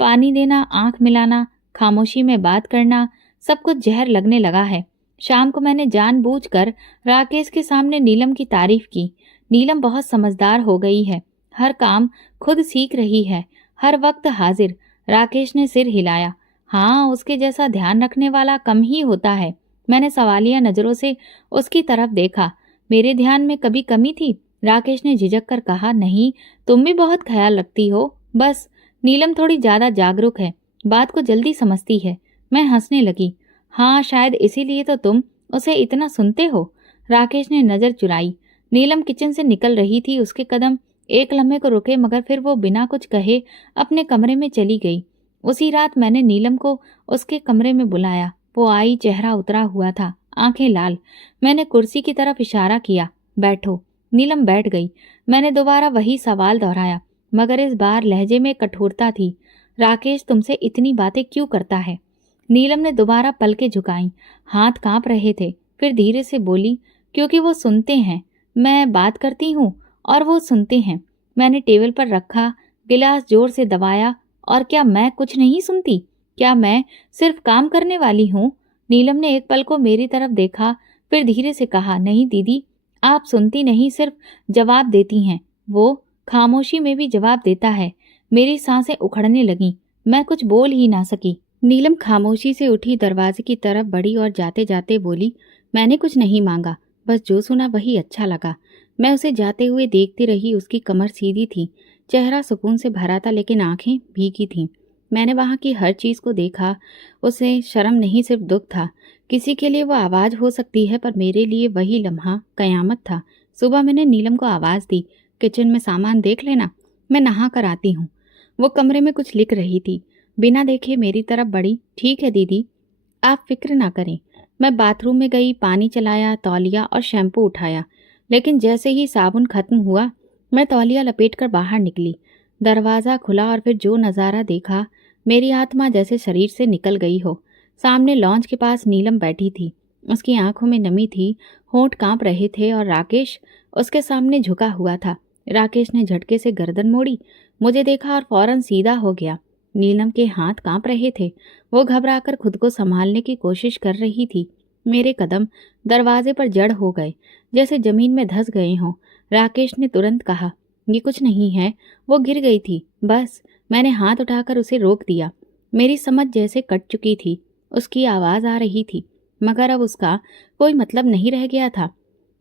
पानी देना, आंख मिलाना, खामोशी में बात करना, सब कुछ जहर लगने लगा है। शाम को मैंने जानबूझकर राकेश के सामने नीलम की तारीफ की। नीलम बहुत समझदार हो गई है। हर काम खुद सीख रही है, हर वक्त हाजिर। राकेश ने सिर हिलाया। हाँ, उसके जैसा ध्यान रखने वाला कम ही होता है। मैंने सवालिया नजरों से उसकी तरफ देखा। मेरे ध्यान में कभी कमी थी? राकेश ने झिझक कर कहा, नहीं, तुम भी बहुत ख्याल रखती हो। बस नीलम थोड़ी ज्यादा जागरूक है, बात को जल्दी समझती है। मैं हंसने लगी। हाँ, शायद इसीलिए तो तुम उसे इतना सुनते हो। राकेश ने नजर चुराई। नीलम किचन से निकल रही थी। उसके कदम एक लम्हे को रुके, मगर फिर वो बिना कुछ कहे अपने कमरे में चली गई। उसी रात मैंने नीलम को उसके कमरे में बुलाया। वो आई, चेहरा उतरा हुआ था, आंखें लाल। मैंने कुर्सी की तरफ इशारा किया, बैठो। नीलम बैठ गई। मैंने दोबारा वही सवाल दोहराया, मगर इस बार लहजे में कठोरता थी। राकेश तुमसे इतनी बातें क्यों करता है? नीलम ने दोबारा पलकें झुकाई, हाथ कांप रहे थे। फिर धीरे से बोली, क्योंकि वो सुनते हैं। मैं बात करती हूँ और वो सुनते हैं। मैंने टेबल पर रखा गिलास जोर से दबाया। और क्या मैं कुछ नहीं सुनती? क्या मैं सिर्फ काम करने वाली हूँ? नीलम ने एक पल को मेरी तरफ देखा, फिर धीरे से कहा, नहीं दीदी, आप सुनती नहीं, सिर्फ जवाब देती हैं। वो खामोशी में भी जवाब देता है। मेरी सांसें उखड़ने लगीं। मैं कुछ बोल ही ना सकी। नीलम खामोशी से उठी, दरवाजे की तरफ बढ़ी और जाते जाते बोली, मैंने कुछ नहीं मांगा, बस जो सुना वही अच्छा लगा। मैं उसे जाते हुए देखती रही। उसकी कमर सीधी थी, चेहरा सुकून से भरा था, लेकिन आंखें भीगी थीं। मैंने वहां की हर चीज को देखा। उसे शर्म नहीं, सिर्फ दुख था। किसी के लिए वो आवाज हो सकती है, पर मेरे लिए वही लम्हा कयामत था। सुबह मैंने नीलम को आवाज दी, किचन में सामान देख लेना, मैं नहा कर आती हूँ। वो कमरे में कुछ लिख रही थी। बिना देखे मेरी तरफ बढ़ी। ठीक है दीदी, आप फिक्र ना करें। मैं बाथरूम में गई, पानी चलाया, तौलिया और शैम्पू उठाया, लेकिन जैसे ही साबुन खत्म हुआ, मैं तौलिया लपेटकर बाहर निकली। दरवाज़ा खुला और फिर जो नज़ारा देखा, मेरी आत्मा जैसे शरीर से निकल गई हो। सामने लॉन्च के पास नीलम बैठी थी। उसकी आंखों में नमी थी, होंठ कांप रहे थे और राकेश उसके सामने झुका हुआ था। राकेश ने झटके से गर्दन मोड़ी, मुझे देखा और फौरन सीधा हो गया। नीलम के हाथ कांप रहे थे। वो घबराकर खुद को संभालने की कोशिश कर रही थी। मेरे कदम दरवाजे पर जड़ हो गए, जैसे जमीन में धंस गए हों। राकेश ने तुरंत कहा, ये कुछ नहीं है। वो गिर गई थी, बस। मैंने हाथ उठाकर उसे रोक दिया। मेरी समझ जैसे कट चुकी थी। उसकी आवाज आ रही थी, मगर अब उसका कोई मतलब नहीं रह गया था।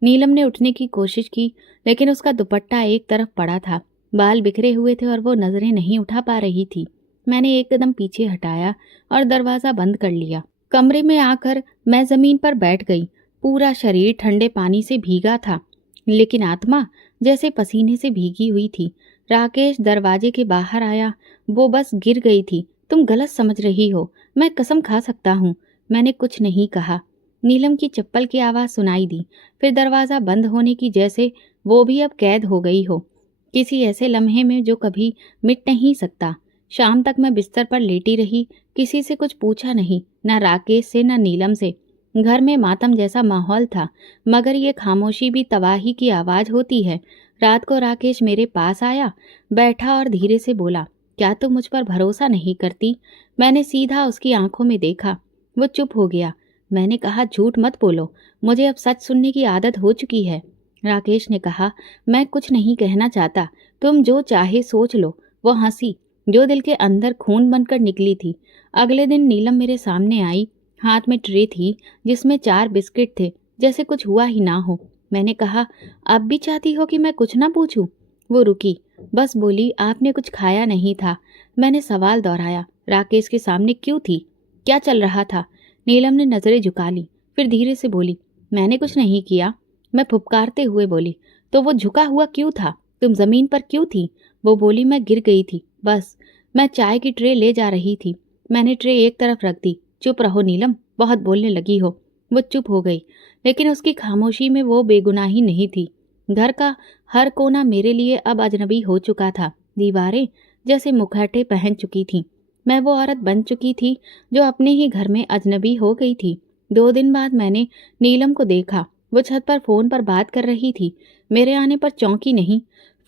नीलम ने उठने की कोशिश की, लेकिन उसका दुपट्टा एक तरफ पड़ा था, बाल बिखरे हुए थे और वो नजरें नहीं उठा पा रही थी। मैंने एक कदम पीछे हटाया और दरवाज़ा बंद कर लिया। कमरे में आकर मैं जमीन पर बैठ गई। पूरा शरीर ठंडे पानी से भीगा था, लेकिन आत्मा जैसे पसीने से भीगी हुई थी। राकेश दरवाजे के बाहर आया। वो बस गिर गई थी। तुम गलत समझ रही हो, मैं कसम खा सकता हूँ। मैंने कुछ नहीं कहा। नीलम की चप्पल की आवाज़ सुनाई दी, फिर दरवाज़ा बंद होने की, जैसे वो भी अब कैद हो गई हो। किसी ऐसे लम्हे में जो कभी मिट नहीं सकता। शाम तक मैं बिस्तर पर लेटी रही, किसी से कुछ पूछा नहीं, न राकेश से न नीलम से। घर में मातम जैसा माहौल था, मगर ये खामोशी भी तबाही की आवाज़ होती है। रात को राकेश मेरे पास आया, बैठा और धीरे से बोला, क्या तुम मुझ पर भरोसा नहीं करती? मैंने सीधा उसकी आंखों में देखा। वो चुप हो गया। मैंने कहा, झूठ मत बोलो, मुझे अब सच सुनने की आदत हो चुकी है। राकेश ने कहा, मैं कुछ नहीं कहना चाहता, तुम जो चाहे सोच लो। वो हंसी जो दिल के अंदर खून बनकर निकली थी। अगले दिन नीलम मेरे सामने आई, हाथ में ट्रे थी जिसमें 4 बिस्किट थे, जैसे कुछ हुआ ही ना हो। मैंने कहा, अब भी चाहती हो कि मैं कुछ ना पूछूं? वो रुकी, बस बोली, आपने कुछ खाया नहीं था। मैंने सवाल दोहराया, राकेश के सामने क्यों थी? क्या चल रहा था? नीलम ने नजरें झुका ली, फिर धीरे से बोली, मैंने कुछ नहीं किया। मैं फुपकारते हुए बोली, तो वो झुका हुआ क्यों था? तुम जमीन पर क्यों थी? वो बोली, मैं गिर गई थी, बस। मैं चाय की ट्रे ले जा रही थी। मैंने ट्रे एक तरफ रख दी। चुप रहो नीलम, बहुत बोलने लगी हो। वो चुप हो गई, लेकिन उसकी खामोशी में वो बेगुनाही नहीं थी। घर का हर कोना मेरे लिए अब अजनबी हो चुका था। दीवारें जैसे मुखौटे पहन चुकी थीं। मैं वो औरत बन चुकी थी जो अपने ही घर में अजनबी हो गई थी। 2 दिन बाद मैंने नीलम को देखा। वो छत पर फोन पर बात कर रही थी। मेरे आने पर चौंकी नहीं,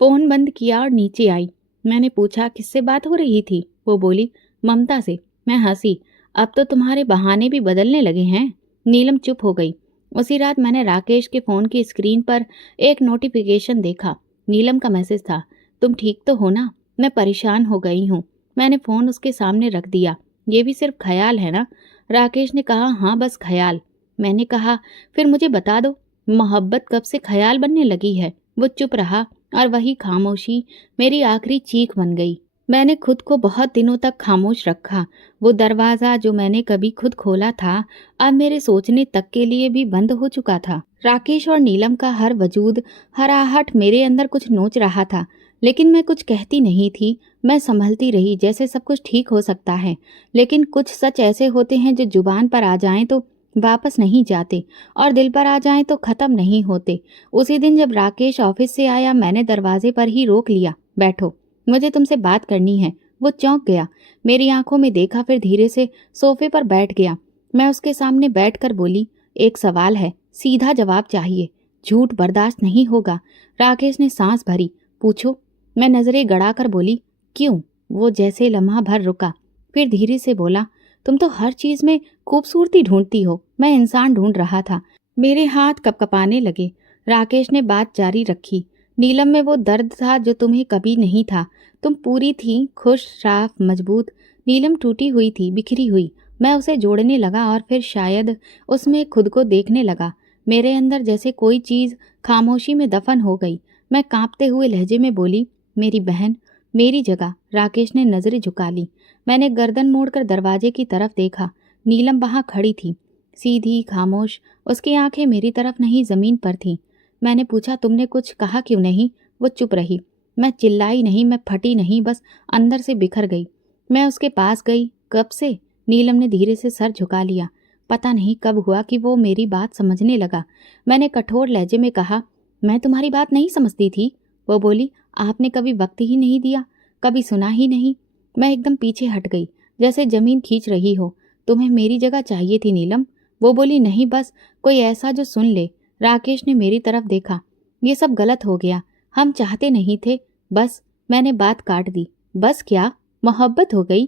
फोन बंद किया और नीचे आई। मैंने पूछा, किससे बात हो रही थी? वो बोली, ममता से। मैं हंसी, अब तो तुम्हारे बहाने भी बदलने लगे हैं। नीलम चुप हो गई। उसी रात मैंने राकेश के फोन की स्क्रीन पर एक नोटिफिकेशन देखा। नीलम का मैसेज था, तुम ठीक तो हो ना? मैं परेशान हो गई हूँ। मैंने फोन उसके सामने रख दिया। ये भी सिर्फ ख्याल है ना? राकेश ने कहा, हाँ बस ख्याल। मैंने कहा, फिर मुझे बता दो, मोहब्बत कब से ख्याल बनने लगी है? वो चुप रहा और वही खामोशी मेरी आखिरी चीख बन गई। मैंने खुद को बहुत दिनों तक खामोश रखा। वो दरवाज़ा जो मैंने कभी खुद खोला था, अब मेरे सोचने तक के लिए भी बंद हो चुका था। राकेश और नीलम का हर वजूद, हर आहट मेरे अंदर कुछ नोच रहा था, लेकिन मैं कुछ कहती नहीं थी। मैं संभलती रही, जैसे सब कुछ ठीक हो सकता है। लेकिन कुछ सच ऐसे होते हैं जो जुबान पर आ जाएं तो वापस नहीं जाते, और दिल पर आ जाएं तो ख़त्म नहीं होते। उसी दिन जब राकेश ऑफिस से आया, मैंने दरवाजे पर ही रोक लिया, बैठो, मुझे तुमसे बात करनी है। वो चौंक गया, मेरी आंखों में देखा, फिर धीरे से सोफे पर बैठ गया। मैं उसके सामने बैठकर बोली, एक सवाल है, सीधा जवाब चाहिए, झूठ बर्दाश्त नहीं होगा। राकेश ने सांस भरी, पूछो। मैं नजरें गड़ाकर बोली, क्यों? वो जैसे लम्हा भर रुका, फिर धीरे से बोला, तुम तो हर चीज में खूबसूरती ढूंढती हो, मैं इंसान ढूंढ रहा था। मेरे हाथ कपकपाने लगे। राकेश ने बात जारी रखी, नीलम में वो दर्द था जो तुम्हें कभी नहीं था। तुम पूरी थी, खुश, साफ, मजबूत। नीलम टूटी हुई थी, बिखरी हुई। मैं उसे जोड़ने लगा और फिर शायद उसमें खुद को देखने लगा। मेरे अंदर जैसे कोई चीज़ खामोशी में दफन हो गई। मैं कांपते हुए लहजे में बोली, मेरी बहन, मेरी जगह। राकेश ने नजरें झुका ली। मैंने गर्दन मोड़कर दरवाजे की तरफ देखा। नीलम वहां खड़ी थी, सीधी, खामोश। उसकी आंखें मेरी तरफ नहीं, जमीन पर थीं। मैंने पूछा, तुमने कुछ कहा क्यों नहीं? वो चुप रही। मैं चिल्लाई नहीं, मैं फटी नहीं, बस अंदर से बिखर गई। मैं उसके पास गई, कब से? नीलम ने धीरे से सर झुका लिया। पता नहीं कब हुआ कि वो मेरी बात समझने लगा। मैंने कठोर लहजे में कहा, मैं तुम्हारी बात नहीं समझती थी। वो बोली, आपने कभी वक्त ही नहीं दिया, कभी सुना ही नहीं। मैं एकदम पीछे हट गई, जैसे जमीन खींच रही हो। तुम्हें मेरी जगह चाहिए थी नीलम। वो बोली, नहीं, बस कोई ऐसा जो सुन ले। राकेश ने मेरी तरफ देखा। ये सब गलत हो गया, हम चाहते नहीं थे, बस। मैंने बात काट दी। बस क्या? मोहब्बत हो गई।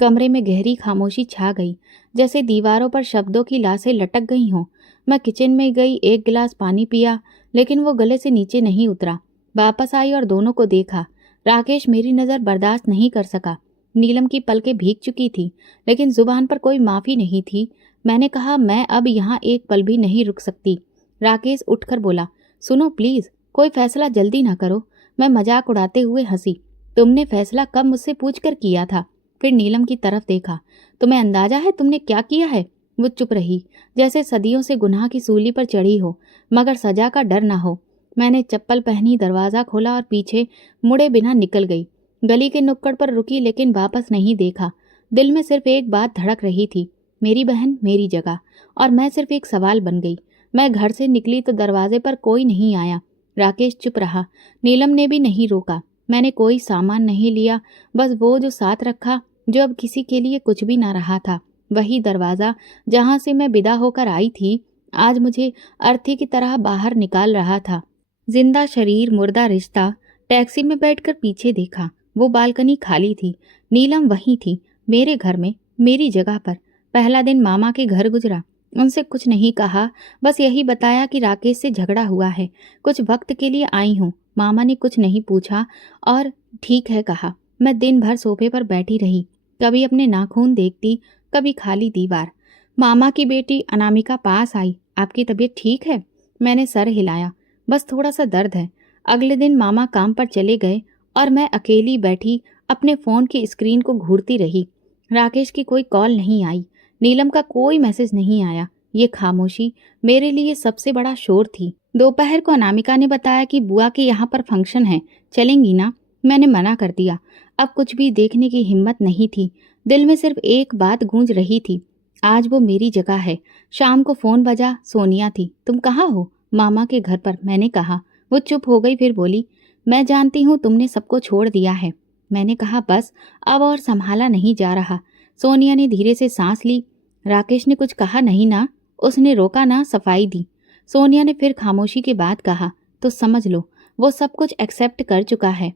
कमरे में गहरी खामोशी छा गई, जैसे दीवारों पर शब्दों की लाशें लटक गई हों। मैं किचन में गई, एक गिलास पानी पिया, लेकिन वो गले से नीचे नहीं उतरा। वापस आई और दोनों को देखा। राकेश मेरी नज़र बर्दाश्त नहीं कर सका। नीलम की पलकें भीग चुकी थी, लेकिन जुबान पर कोई माफ़ी नहीं थी। मैंने कहा, मैं अब यहाँ एक पल भी नहीं रुक सकती। राकेश उठकर बोला, सुनो प्लीज़, कोई फैसला जल्दी ना करो। मैं मजाक उड़ाते हुए हंसी। तुमने फैसला कब मुझसे पूछकर किया था? फिर नीलम की तरफ देखा। तुम्हें अंदाजा है तुमने क्या किया है? वो चुप रही, जैसे सदियों से गुनाह की सूली पर चढ़ी हो, मगर सजा का डर ना हो। मैंने चप्पल पहनी, दरवाज़ा खोला और पीछे मुड़े बिना निकल गई। गली के नुक्कड़ पर रुकी, लेकिन वापस नहीं देखा। दिल में सिर्फ एक बात धड़क रही थी, मेरी बहन, मेरी जगह। और मैं सिर्फ एक सवाल बन गई। मैं घर से निकली तो दरवाजे पर कोई नहीं आया। राकेश चुप रहा। नीलम ने भी नहीं रोका। मैंने कोई सामान नहीं लिया, बस वो जो साथ रखा, जो अब किसी के लिए कुछ भी ना रहा था। वही दरवाज़ा जहाँ से मैं विदा होकर आई थी, आज मुझे अर्थी की तरह बाहर निकाल रहा था। जिंदा शरीर मुर्दा रिश्ता। टैक्सी में बैठकर पीछे देखा, वो बालकनी खाली थी। नीलम वहीं थी, मेरे घर में, मेरी जगह पर। पहला दिन मामा के घर गुजरा। उनसे कुछ नहीं कहा, बस यही बताया कि राकेश से झगड़ा हुआ है, कुछ वक्त के लिए आई हूँ। मामा ने कुछ नहीं पूछा और ठीक है कहा। मैं दिन भर सोफे पर बैठी रही, कभी अपने नाखून देखती, कभी खाली दीवार। मामा की बेटी अनामिका पास आई। आपकी तबीयत ठीक है? मैंने सर हिलाया। बस थोड़ा सा दर्द है। अगले दिन मामा काम पर चले गए और मैं अकेली बैठी अपने फ़ोन की स्क्रीन को घूरती रही। राकेश की कोई कॉल नहीं आई, नीलम का कोई मैसेज नहीं आया। ये खामोशी मेरे लिए सबसे बड़ा शोर थी। दोपहर को अनामिका ने बताया कि बुआ के यहाँ पर फंक्शन है, चलेंगी ना? मैंने मना कर दिया। अब कुछ भी देखने की हिम्मत नहीं थी। दिल में सिर्फ एक बात गूंज रही थी, आज वो मेरी जगह है। शाम को फ़ोन बजा, सोनिया थी। तुम कहाँ हो? मामा के घर पर, मैंने कहा। वो चुप हो गई, फिर बोली, मैं जानती हूँ तुमने सबको छोड़ दिया है। मैंने कहा बस, अब और संभाला नहीं जा रहा। सोनिया ने धीरे से सांस ली। राकेश ने कुछ कहा नहीं ना? उसने रोका ना, सफाई दी। सोनिया ने फिर खामोशी के बाद कहा, तो समझ लो वो सब कुछ एक्सेप्ट कर चुका है।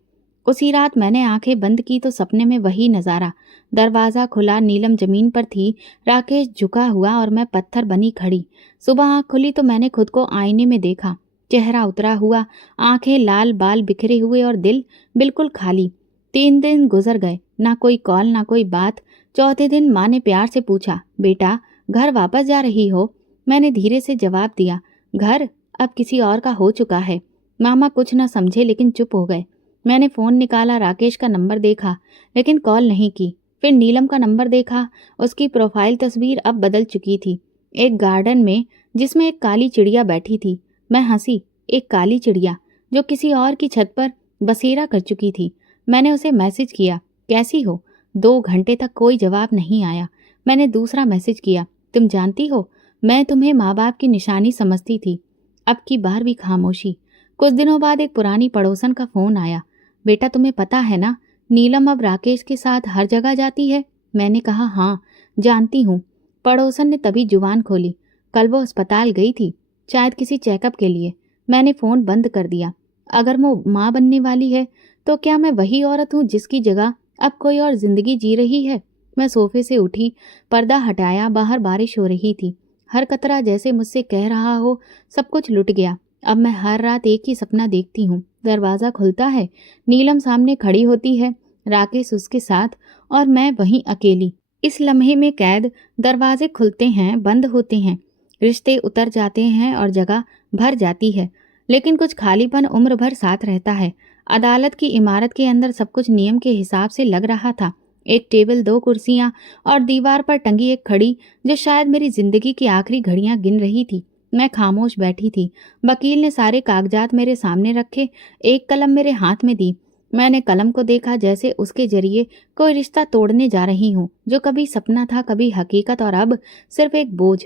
उसी रात मैंने आंखें बंद की तो सपने में वही नज़ारा। दरवाज़ा खुला, नीलम जमीन पर थी, राकेश झुका हुआ और मैं पत्थर बनी खड़ी। सुबह आँख खुली तो मैंने खुद को आईने में देखा, चेहरा उतरा हुआ, आंखें लाल, बाल बिखरे हुए और दिल बिल्कुल खाली। 3 दिन गुजर गए, ना कोई कॉल ना कोई बात। चौथे दिन माँ ने प्यार से पूछा, बेटा घर वापस जा रही हो? मैंने धीरे से जवाब दिया, घर अब किसी और का हो चुका है। मामा कुछ न समझे लेकिन चुप हो गए। मैंने फ़ोन निकाला, राकेश का नंबर देखा लेकिन कॉल नहीं की। फिर नीलम का नंबर देखा, उसकी प्रोफाइल तस्वीर अब बदल चुकी थी। एक गार्डन में जिसमें एक काली चिड़िया बैठी थी। मैं हंसी, एक काली चिड़िया जो किसी और की छत पर बसेरा कर चुकी थी। मैंने उसे मैसेज किया, कैसी हो? 2 घंटे तक कोई जवाब नहीं आया। मैंने दूसरा मैसेज किया, तुम जानती हो मैं तुम्हें माँ बाप की निशानी समझती थी। अब की बार भी खामोशी। कुछ दिनों बाद एक पुरानी पड़ोसन का फ़ोन आया, बेटा तुम्हें पता है ना, नीलम अब राकेश के साथ हर जगह जाती है। मैंने कहा हाँ जानती हूँ। पड़ोसन ने तभी जुबान खोली, कल वो अस्पताल गई थी, शायद किसी चेकअप के लिए। मैंने फ़ोन बंद कर दिया। अगर वो माँ बनने वाली है तो क्या मैं वही औरत हूँ जिसकी जगह अब कोई और जिंदगी जी रही है? मैं सोफे से उठी, पर्दा हटाया। बाहर बारिश हो रही थी। हर कतरा जैसे मुझसे कह रहा हो सब कुछ लुट गया। अब मैं हर रात एक ही सपना देखती हूँ। दरवाज़ा खुलता है, नीलम सामने खड़ी होती है, राकेश उसके साथ और मैं वहीं अकेली। इस लम्हे में कैद। दरवाजे खुलते हैं, बंद होते हैं, रिश्ते उतर जाते हैं और जगह भर जाती है, लेकिन कुछ खालीपन उम्र भर साथ रहता है। अदालत की इमारत के अंदर सब कुछ नियम के हिसाब से लग रहा था। एक टेबल, 2 कुर्सियां और दीवार पर टंगी एक घड़ी जो शायद मेरी जिंदगी की आखिरी घड़ियां गिन रही थी। मैं खामोश बैठी थी। वकील ने सारे कागजात मेरे सामने रखे, एक कलम मेरे हाथ में दी। मैंने कलम को देखा जैसे उसके जरिए कोई रिश्ता तोड़ने जा रही हूँ, जो कभी सपना था, कभी हकीकत और अब सिर्फ एक बोझ।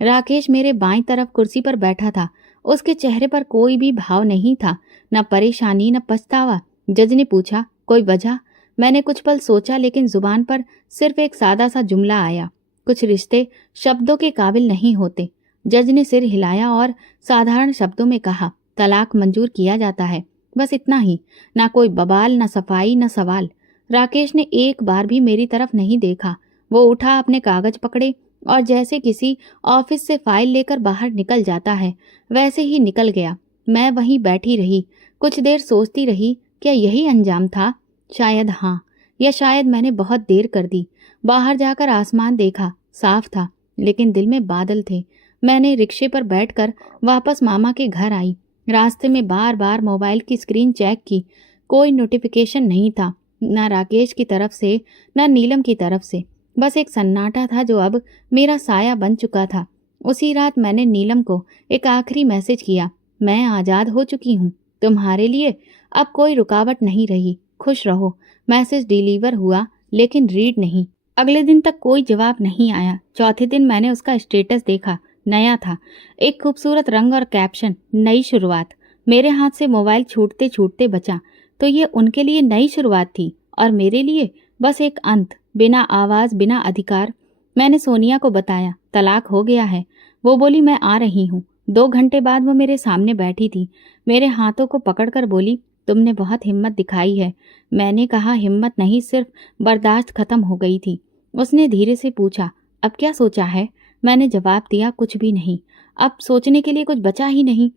राकेश मेरे बाईं तरफ कुर्सी पर बैठा था। उसके चेहरे पर कोई भी भाव नहीं था, न परेशानी न पछतावा। जज ने पूछा, कोई वजह? मैंने कुछ पल सोचा लेकिन जुबान पर सिर्फ एक सादा सा जुमला आया, कुछ रिश्ते शब्दों के काबिल नहीं होते। जज ने सिर हिलाया और साधारण शब्दों में कहा, तलाक मंजूर किया जाता है। बस इतना ही, ना कोई बवाल, ना सफाई, ना सवाल। राकेश ने एक बार भी मेरी तरफ नहीं देखा। वो उठा, अपने कागज पकड़े और जैसे किसी ऑफिस से फाइल लेकर बाहर निकल जाता है वैसे ही निकल गया। मैं वहीं बैठी रही, कुछ देर सोचती रही, क्या यही अंजाम था? शायद हाँ, या शायद मैंने बहुत देर कर दी। बाहर जाकर आसमान देखा, साफ था लेकिन दिल में बादल थे। मैंने रिक्शे पर बैठकर वापस मामा के घर आई। रास्ते में बार बार मोबाइल की स्क्रीन चेक की, कोई नोटिफिकेशन नहीं था, ना राकेश की तरफ से ना नीलम की तरफ से। बस एक सन्नाटा था जो अब मेरा साया बन चुका था। उसी रात मैंने नीलम को एक आखिरी मैसेज किया, मैं आज़ाद हो चुकी हूँ, तुम्हारे लिए अब कोई रुकावट नहीं रही, खुश रहो। मैसेज डिलीवर हुआ लेकिन रीड नहीं। अगले दिन तक कोई जवाब नहीं आया। चौथे दिन मैंने उसका स्टेटस देखा, नया था, एक खूबसूरत रंग और कैप्शन, नई शुरुआत। मेरे हाथ से मोबाइल छूटते छूटते बचा तो ये उनके लिए नई शुरुआत थी और मेरे लिए बस एक अंत, बिना आवाज़, बिना अधिकार। मैंने सोनिया को बताया, तलाक हो गया है। वो बोली, मैं आ रही हूँ। 2 घंटे बाद वो मेरे सामने बैठी थी। मेरे हाथों को पकड़कर बोली, तुमने बहुत हिम्मत दिखाई है। मैंने कहा, हिम्मत नहीं, सिर्फ बर्दाश्त खत्म हो गई थी। उसने धीरे से पूछा, अब क्या सोचा है? मैंने जवाब दिया, कुछ भी नहीं। अब सोचने के लिए कुछ बचा ही नहीं।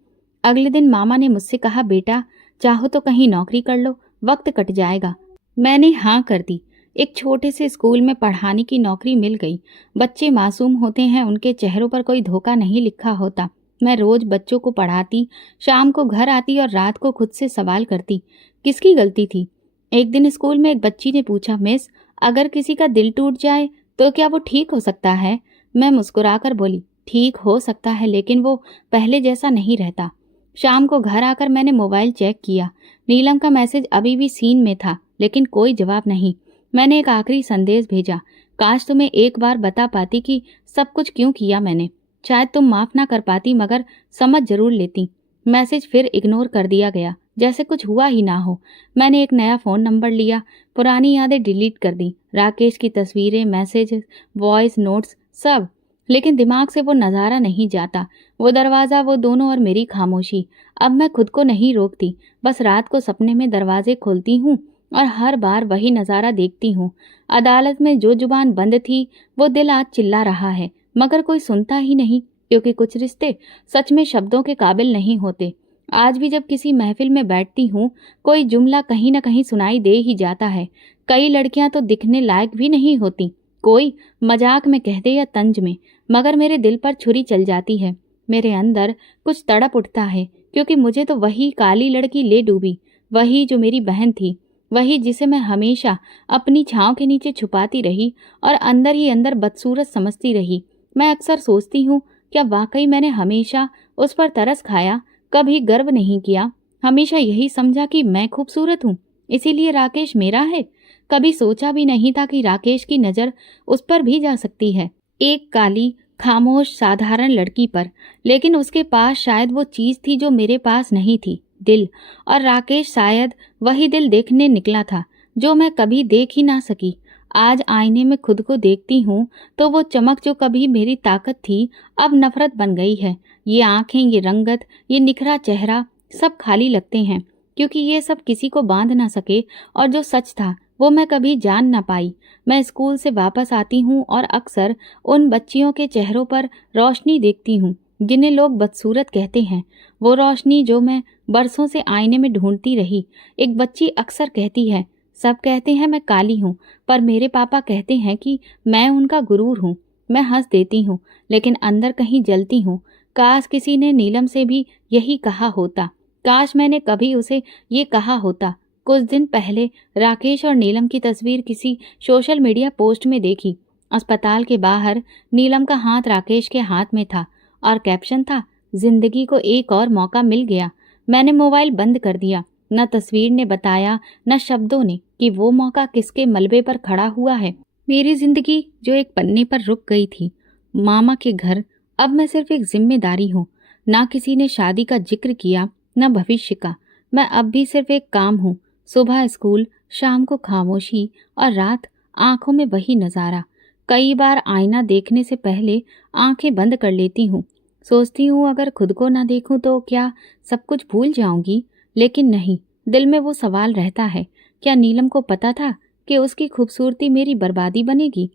अगले दिन मामा ने मुझसे कहा, बेटा चाहो तो कहीं नौकरी कर लो, वक्त कट जाएगा। मैंने हाँ कर दी। एक छोटे से स्कूल में पढ़ाने की नौकरी मिल गई। बच्चे मासूम होते हैं, उनके चेहरों पर कोई धोखा नहीं लिखा होता। मैं रोज बच्चों को पढ़ाती, शाम को घर आती और रात को खुद से सवाल करती, किसकी गलती थी? एक दिन स्कूल में एक बच्ची ने पूछा, मिस, अगर किसी का दिल टूट जाए तो क्या वो ठीक हो सकता है? मैं मुस्कुराकर बोली, ठीक हो सकता है, लेकिन वो पहले जैसा नहीं रहता। शाम को घर आकर मैंने मोबाइल चेक किया। नीलम का मैसेज अभी भी सीन में था, लेकिन कोई जवाब नहीं। मैंने एक आखिरी संदेश भेजा, काश तुम्हें एक बार बता पाती कि सब कुछ क्यों किया मैंने। शायद तुम माफ ना कर पाती, मगर समझ जरूर लेती। मैसेज फिर इग्नोर कर दिया गया, जैसे कुछ हुआ ही ना हो। मैंने एक नया फ़ोन नंबर लिया, पुरानी यादें डिलीट कर दी, राकेश की तस्वीरें, मैसेज, वॉइस नोट्स, सब। लेकिन दिमाग से वो नज़ारा नहीं जाता, वो दरवाज़ा, वो दोनों और मेरी खामोशी। अब मैं खुद को नहीं रोकती, बस रात को सपने में दरवाजे खोलती हूँ और हर बार वही नज़ारा देखती हूँ। अदालत में जो जुबान बंद थी, वो दिल आज चिल्ला रहा है, मगर कोई सुनता ही नहीं, क्योंकि कुछ रिश्ते सच में शब्दों के काबिल नहीं होते। आज भी जब किसी महफिल में बैठती हूँ, कोई जुमला कहीं न कहीं सुनाई दे ही जाता है। कई लड़कियां तो दिखने लायक भी नहीं होती, कोई मजाक में कह दे या तंज में, मगर मेरे दिल पर छुरी चल जाती है। मेरे अंदर कुछ तड़प उठता है, क्योंकि मुझे तो वही काली लड़की ले डूबी, वही जो मेरी बहन थी, वही जिसे मैं हमेशा अपनी छांव के नीचे छुपाती रही और अंदर ही अंदर बदसूरत समझती रही। मैं अक्सर सोचती हूँ, क्या वाकई मैंने हमेशा उस पर तरस खाया, कभी गर्व नहीं किया, हमेशा यही समझा कि मैं खूबसूरत हूँ, इसीलिए राकेश मेरा है? कभी सोचा भी नहीं था कि राकेश की नज़र उस पर भी जा सकती है, एक काली, खामोश, साधारण लड़की पर। लेकिन उसके पास शायद वो चीज़ थी जो मेरे पास नहीं थी, दिल। और राकेश शायद वही दिल देखने निकला था, जो मैं कभी देख ही ना सकी। आज आईने में खुद को देखती हूँ तो वो चमक जो कभी मेरी ताकत थी, अब नफरत बन गई है। ये आंखें, ये रंगत, ये निखरा चेहरा, सब खाली लगते हैं, क्योंकि ये सब किसी को बांध ना सके, और जो सच था वो मैं कभी जान ना पाई। मैं स्कूल से वापस आती हूँ और अक्सर उन बच्चियों के चेहरों पर रोशनी देखती हूँ जिन्हें लोग बदसूरत कहते हैं, वो रोशनी जो मैं बरसों से आईने में ढूंढती रही। एक बच्ची अक्सर कहती है, सब कहते हैं मैं काली हूँ, पर मेरे पापा कहते हैं कि मैं उनका गुरूर हूँ। मैं हंस देती हूँ, लेकिन अंदर कहीं जलती हूँ। काश किसी ने नीलम से भी यही कहा होता, काश मैंने कभी उसे ये कहा होता। कुछ दिन पहले राकेश और नीलम की तस्वीर किसी सोशल मीडिया पोस्ट में देखी। अस्पताल के बाहर नीलम का हाथ राकेश के हाथ में था और कैप्शन था, जिंदगी को एक और मौका मिल गया। मैंने मोबाइल बंद कर दिया। न तस्वीर ने बताया, न शब्दों ने, कि वो मौका किसके मलबे पर खड़ा हुआ है। मेरी जिंदगी जो एक पन्ने पर रुक गई थी, मामा के घर, अब मैं सिर्फ एक जिम्मेदारी हूँ। ना किसी ने शादी का जिक्र किया, न भविष्य का। मैं अब भी सिर्फ एक काम हूँ, सुबह स्कूल, शाम को खामोशी और रात आंखों में वही नज़ारा। कई बार आईना देखने से पहले आंखें बंद कर लेती हूँ। सोचती हूँ अगर खुद को ना देखूं तो क्या सब कुछ भूल जाऊंगी, लेकिन नहीं, दिल में वो सवाल रहता है, क्या नीलम को पता था कि उसकी खूबसूरती मेरी बर्बादी बनेगी?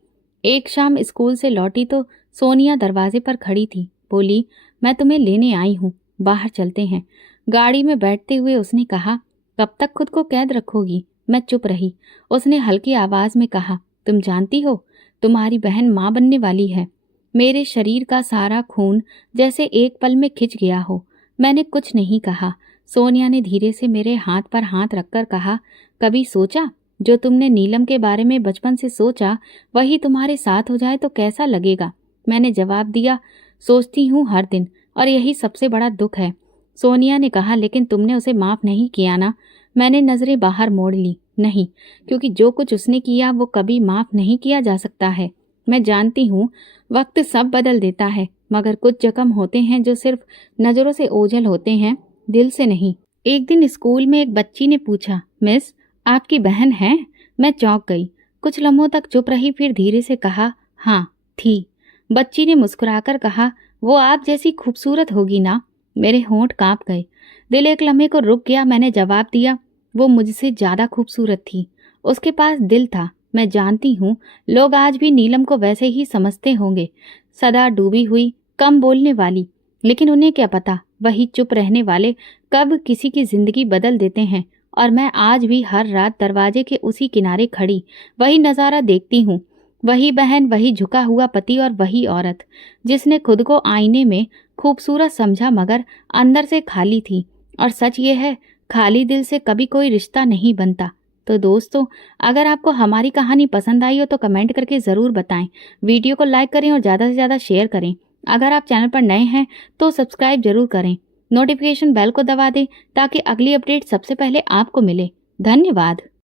एक शाम स्कूल से लौटी तो सोनिया दरवाजे पर खड़ी थी। बोली, मैं तुम्हें लेने आई हूँ, बाहर चलते हैं। गाड़ी में बैठते हुए उसने कहा, कब तक खुद को कैद रखोगी? मैं चुप रही। उसने हल्की आवाज में कहा, तुम जानती हो, तुम्हारी बहन माँ बनने वाली है। मेरे शरीर का सारा खून जैसे एक पल में खिंच गया हो। मैंने कुछ नहीं कहा। सोनिया ने धीरे से मेरे हाथ पर हाथ रखकर कहा, कभी सोचा, जो तुमने नीलम के बारे में बचपन से सोचा वही तुम्हारे साथ हो जाए तो कैसा लगेगा? मैंने जवाब दिया, सोचती हूँ हर दिन, और यही सबसे बड़ा दुख है। सोनिया ने कहा, लेकिन तुमने उसे माफ नहीं किया ना? मैंने नजरें बाहर मोड़ ली। नहीं, क्योंकि जो कुछ उसने किया वो कभी माफ नहीं किया जा सकता है। मैं जानती हूँ वक्त सब बदल देता है, मगर कुछ जख्म होते हैं जो सिर्फ नजरों से ओझल होते हैं, दिल से नहीं। एक दिन स्कूल में एक बच्ची ने पूछा, मिस, आपकी बहन है? मैं चौंक गई। कुछ लम्हों तक चुप रही, फिर धीरे से कहा, हाँ, थी। बच्ची ने मुस्कुराकर कहा, वो आप जैसी खूबसूरत होगी ना। मेरे होंठ कांप गए। दिल एक लम्हे को रुक गया। मैंने जवाब दिया, वो मुझसे ज्यादा खूबसूरत थी। उसके पास दिल था। मैं जानती हूँ लोग आज भी नीलम को वैसे ही समझते होंगे, सदा डूबी हुई, कम बोलने वाली। लेकिन उन्हें क्या पता, वही चुप रहने वाले कब किसी की जिंदगी बदल देते हैं। और मैं आज भी हर रात दरवाजे के उसी किनारे खड़ी वही नज़ारा देखती हूँ। वही बहन, वही झुका हुआ पति और वही औरत जिसने खुद को आईने में खूबसूरत समझा मगर अंदर से खाली थी। और सच ये है, खाली दिल से कभी कोई रिश्ता नहीं बनता। तो दोस्तों, अगर आपको हमारी कहानी पसंद आई हो तो कमेंट करके ज़रूर बताएं। वीडियो को लाइक करें और ज़्यादा से ज़्यादा शेयर करें। अगर आप चैनल पर नए हैं तो सब्सक्राइब जरूर करें। नोटिफिकेशन बेल को दबा दें ताकि अगली अपडेट सबसे पहले आपको मिले। धन्यवाद।